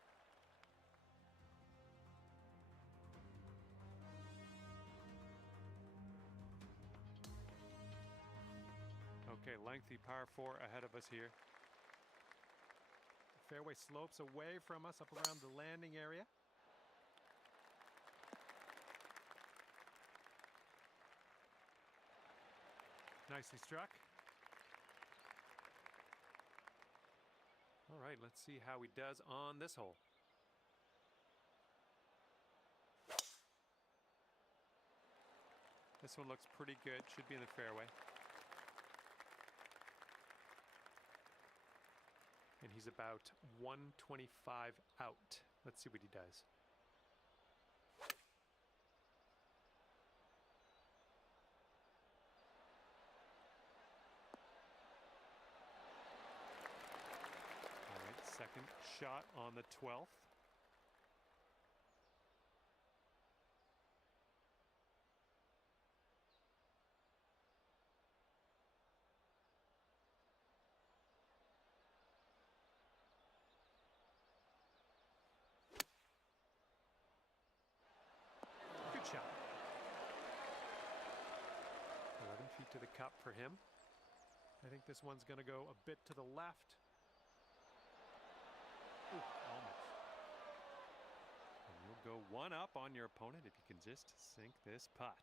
Okay, lengthy par 4 ahead of us here. Fairway slopes away from us up around the landing area. Nicely struck. All right, let's see how he does on this hole. This one looks pretty good. Should be in the fairway. And he's about 125 out. Let's see what he does. All right, second shot on the 12th. Good shot. 11 feet to the cup for him. I think this one's going to go a bit to the left. Ooh, almost. And you'll go one up on your opponent if you can just sink this putt.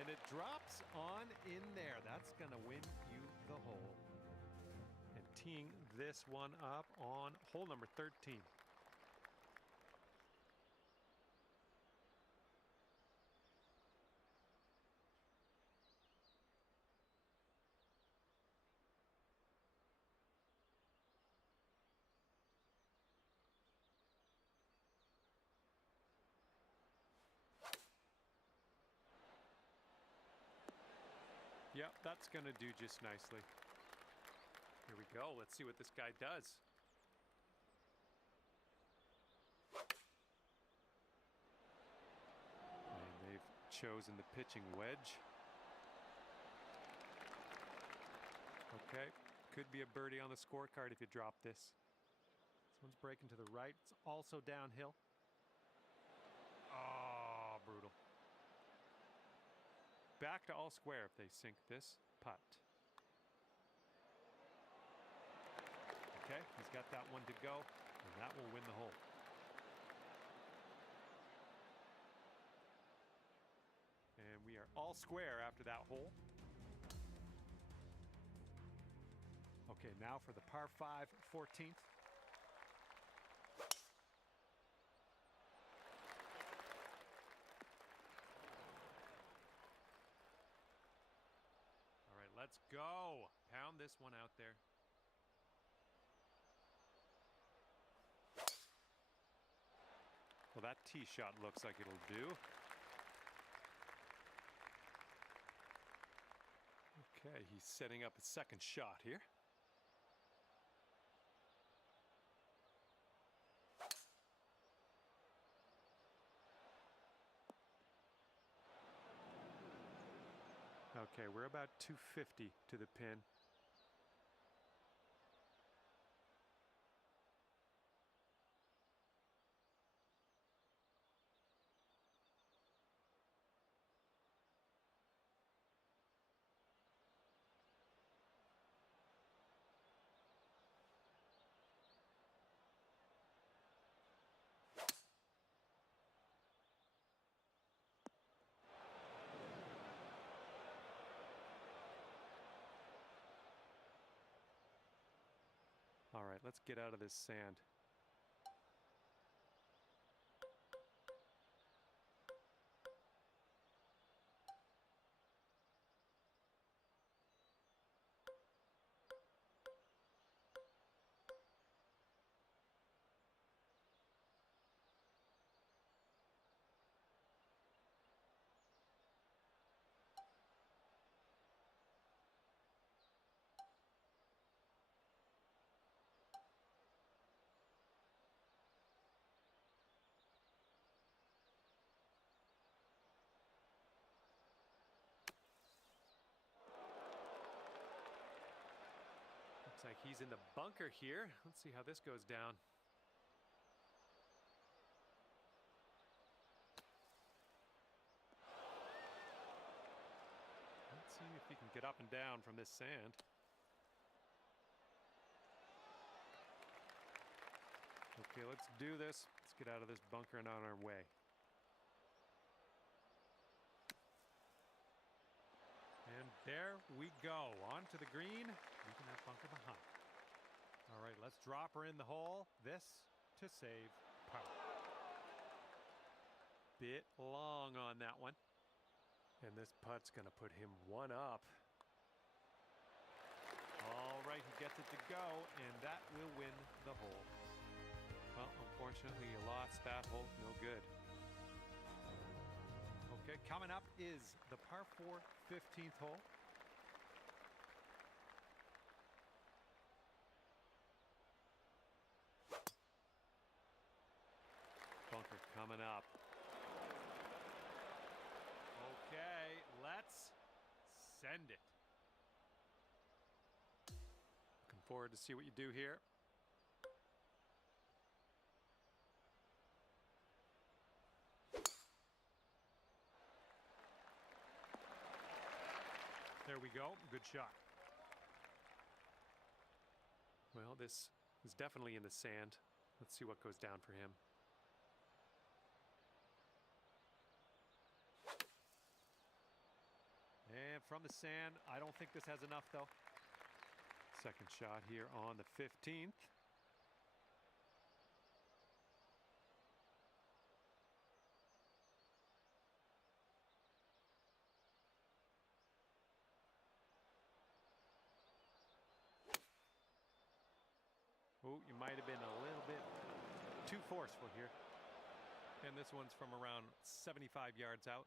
And it drops on in there. That's going to win you the hole. And teeing this one up on hole number 13. Yep, that's going to do just nicely. Here we go. Let's see what this guy does. And they've chosen the pitching wedge. Okay, could be a birdie on the scorecard if you drop this. This one's breaking to the right. It's also downhill. Oh, brutal. Back to all square if they sink this putt. Okay, he's got that one to go, and that will win the hole. And we are all square after that hole. Okay, now for the par 5 14th. All right, let's go. Pound this one out there. Well, that tee shot looks like it'll do. Okay, he's setting up a second shot here. Okay, we're about 250 to the pin. All right, let's get out of this sand. Looks like he's in the bunker here. Let's see how this goes down. Let's see if he can get up and down from this sand. Okay, let's do this. Let's get out of this bunker and on our way. And there we go. On to the green. Leaving that bunker behind. All right, let's drop her in the hole. This to save par. Bit long on that one. And this putt's going to put him one up. All right, he gets it to go, and that will win the hole. Well, unfortunately, you lost that hole. No good. Okay, coming up is the par 4 15th hole. Bunker coming up. Okay, let's send it. Looking forward to see what you do here. There we go. Good shot. Well, this is definitely in the sand. Let's see what goes down for him. And from the sand, I don't think this has enough, though. Second shot here on the 15th. Oh, you might have been a little bit too forceful here. And this one's from around 75 yards out.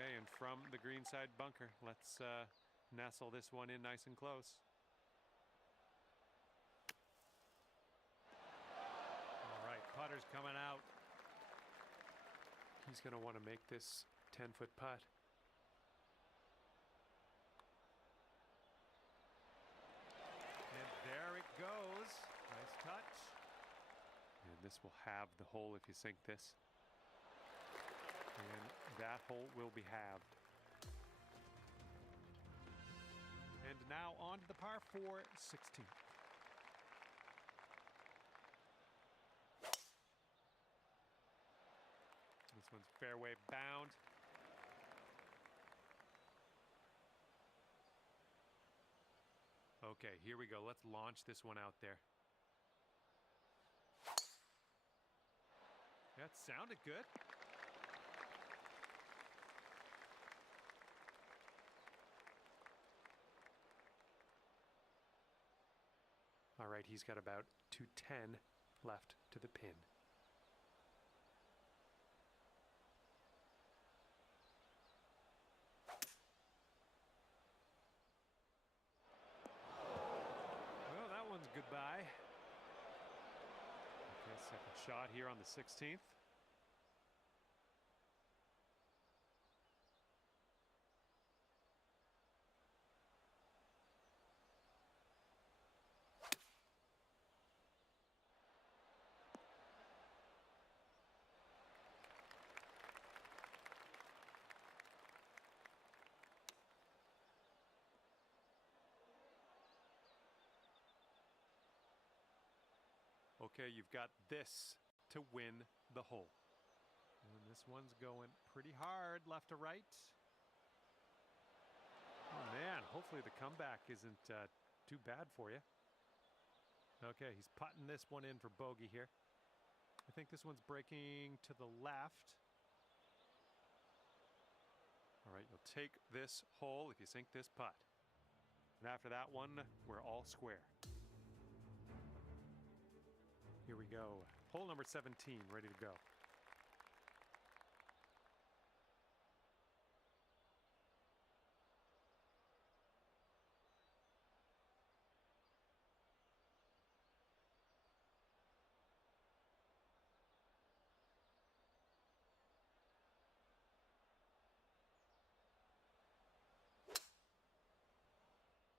Okay, and from the green side bunker, let's nestle this one in nice and close. All right, putter's coming out. He's going to want to make this 10-foot putt. And there it goes. Nice touch. And this will have the hole if you sink this. And that hole will be halved. And now on to the par 4 16. This one's fairway bound. Okay, here we go. Let's launch this one out there. That sounded good. All right, he's got about 210 left to the pin. Well, that one's goodbye. Okay, second shot here on the 16th. Okay, you've got this to win the hole. And this one's going pretty hard left to right. Oh man, hopefully the comeback isn't too bad for you. Okay, he's putting this one in for bogey here. I think this one's breaking to the left. All right, you'll take this hole if you sink this putt. And after that one, we're all square. Here we go. Hole number 17, ready to go.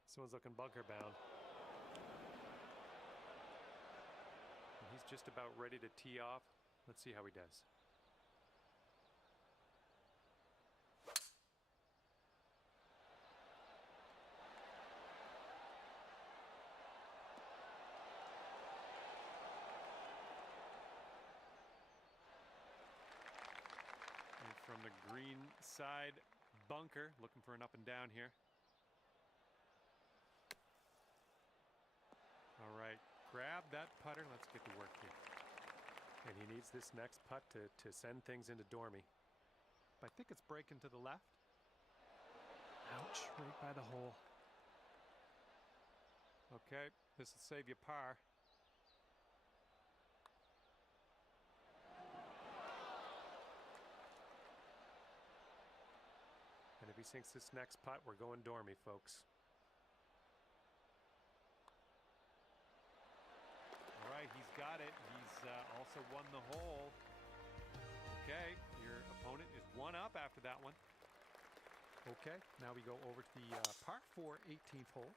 This one's looking bunker bound. He's just about ready to tee off. Let's see how he does. And from the green side bunker, looking for an up and down here. All right. Grab that putter. Let's get to work here. And he needs this next putt to send things into Dormy. I think it's breaking to the left. Ouch, right by the hole. Okay, this will save you par. And if he sinks this next putt, we're going Dormy, folks. All right, he's got it. He's also won the hole. Okay, your opponent is one up after that one. Okay, now we go over to the par 4 18th hole.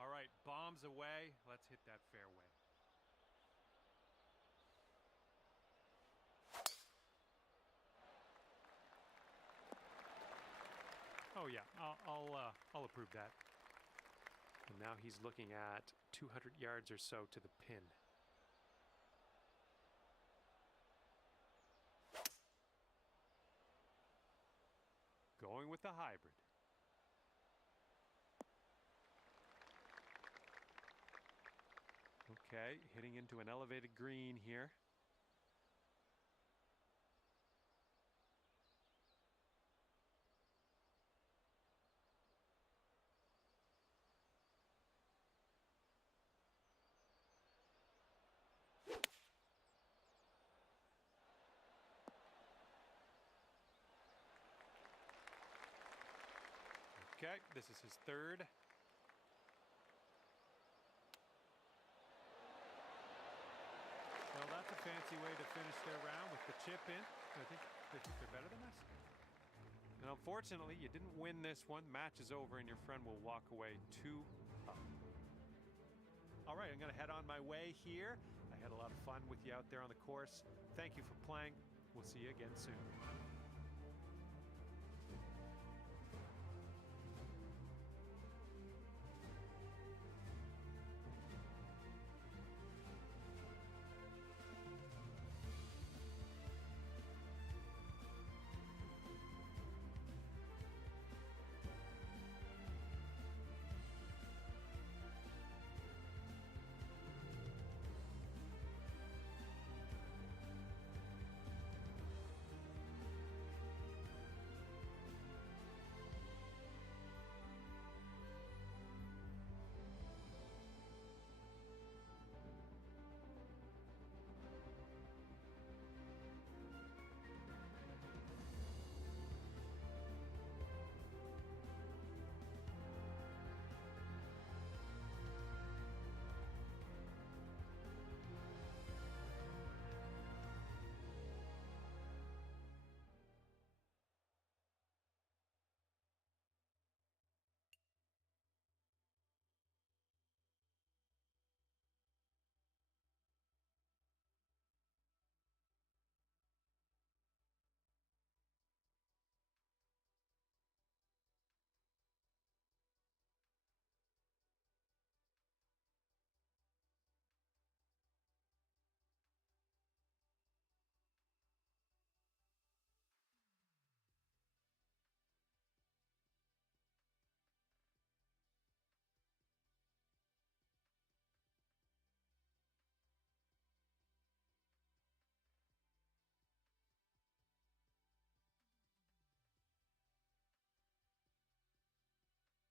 All right, bombs away. Let's hit that fairway. Oh yeah, I'll approve that. And now he's looking at 200 yards or so to the pin. Going with the hybrid. Okay, hitting into an elevated green here. Okay, this is his third. Well, that's a fancy way to finish their round with the chip in. I think they think they're better than us. And unfortunately, you didn't win this one. Match is over, and your friend will walk away 2-up. All right, I'm going to head on my way here. I had a lot of fun with you out there on the course. Thank you for playing. We'll see you again soon.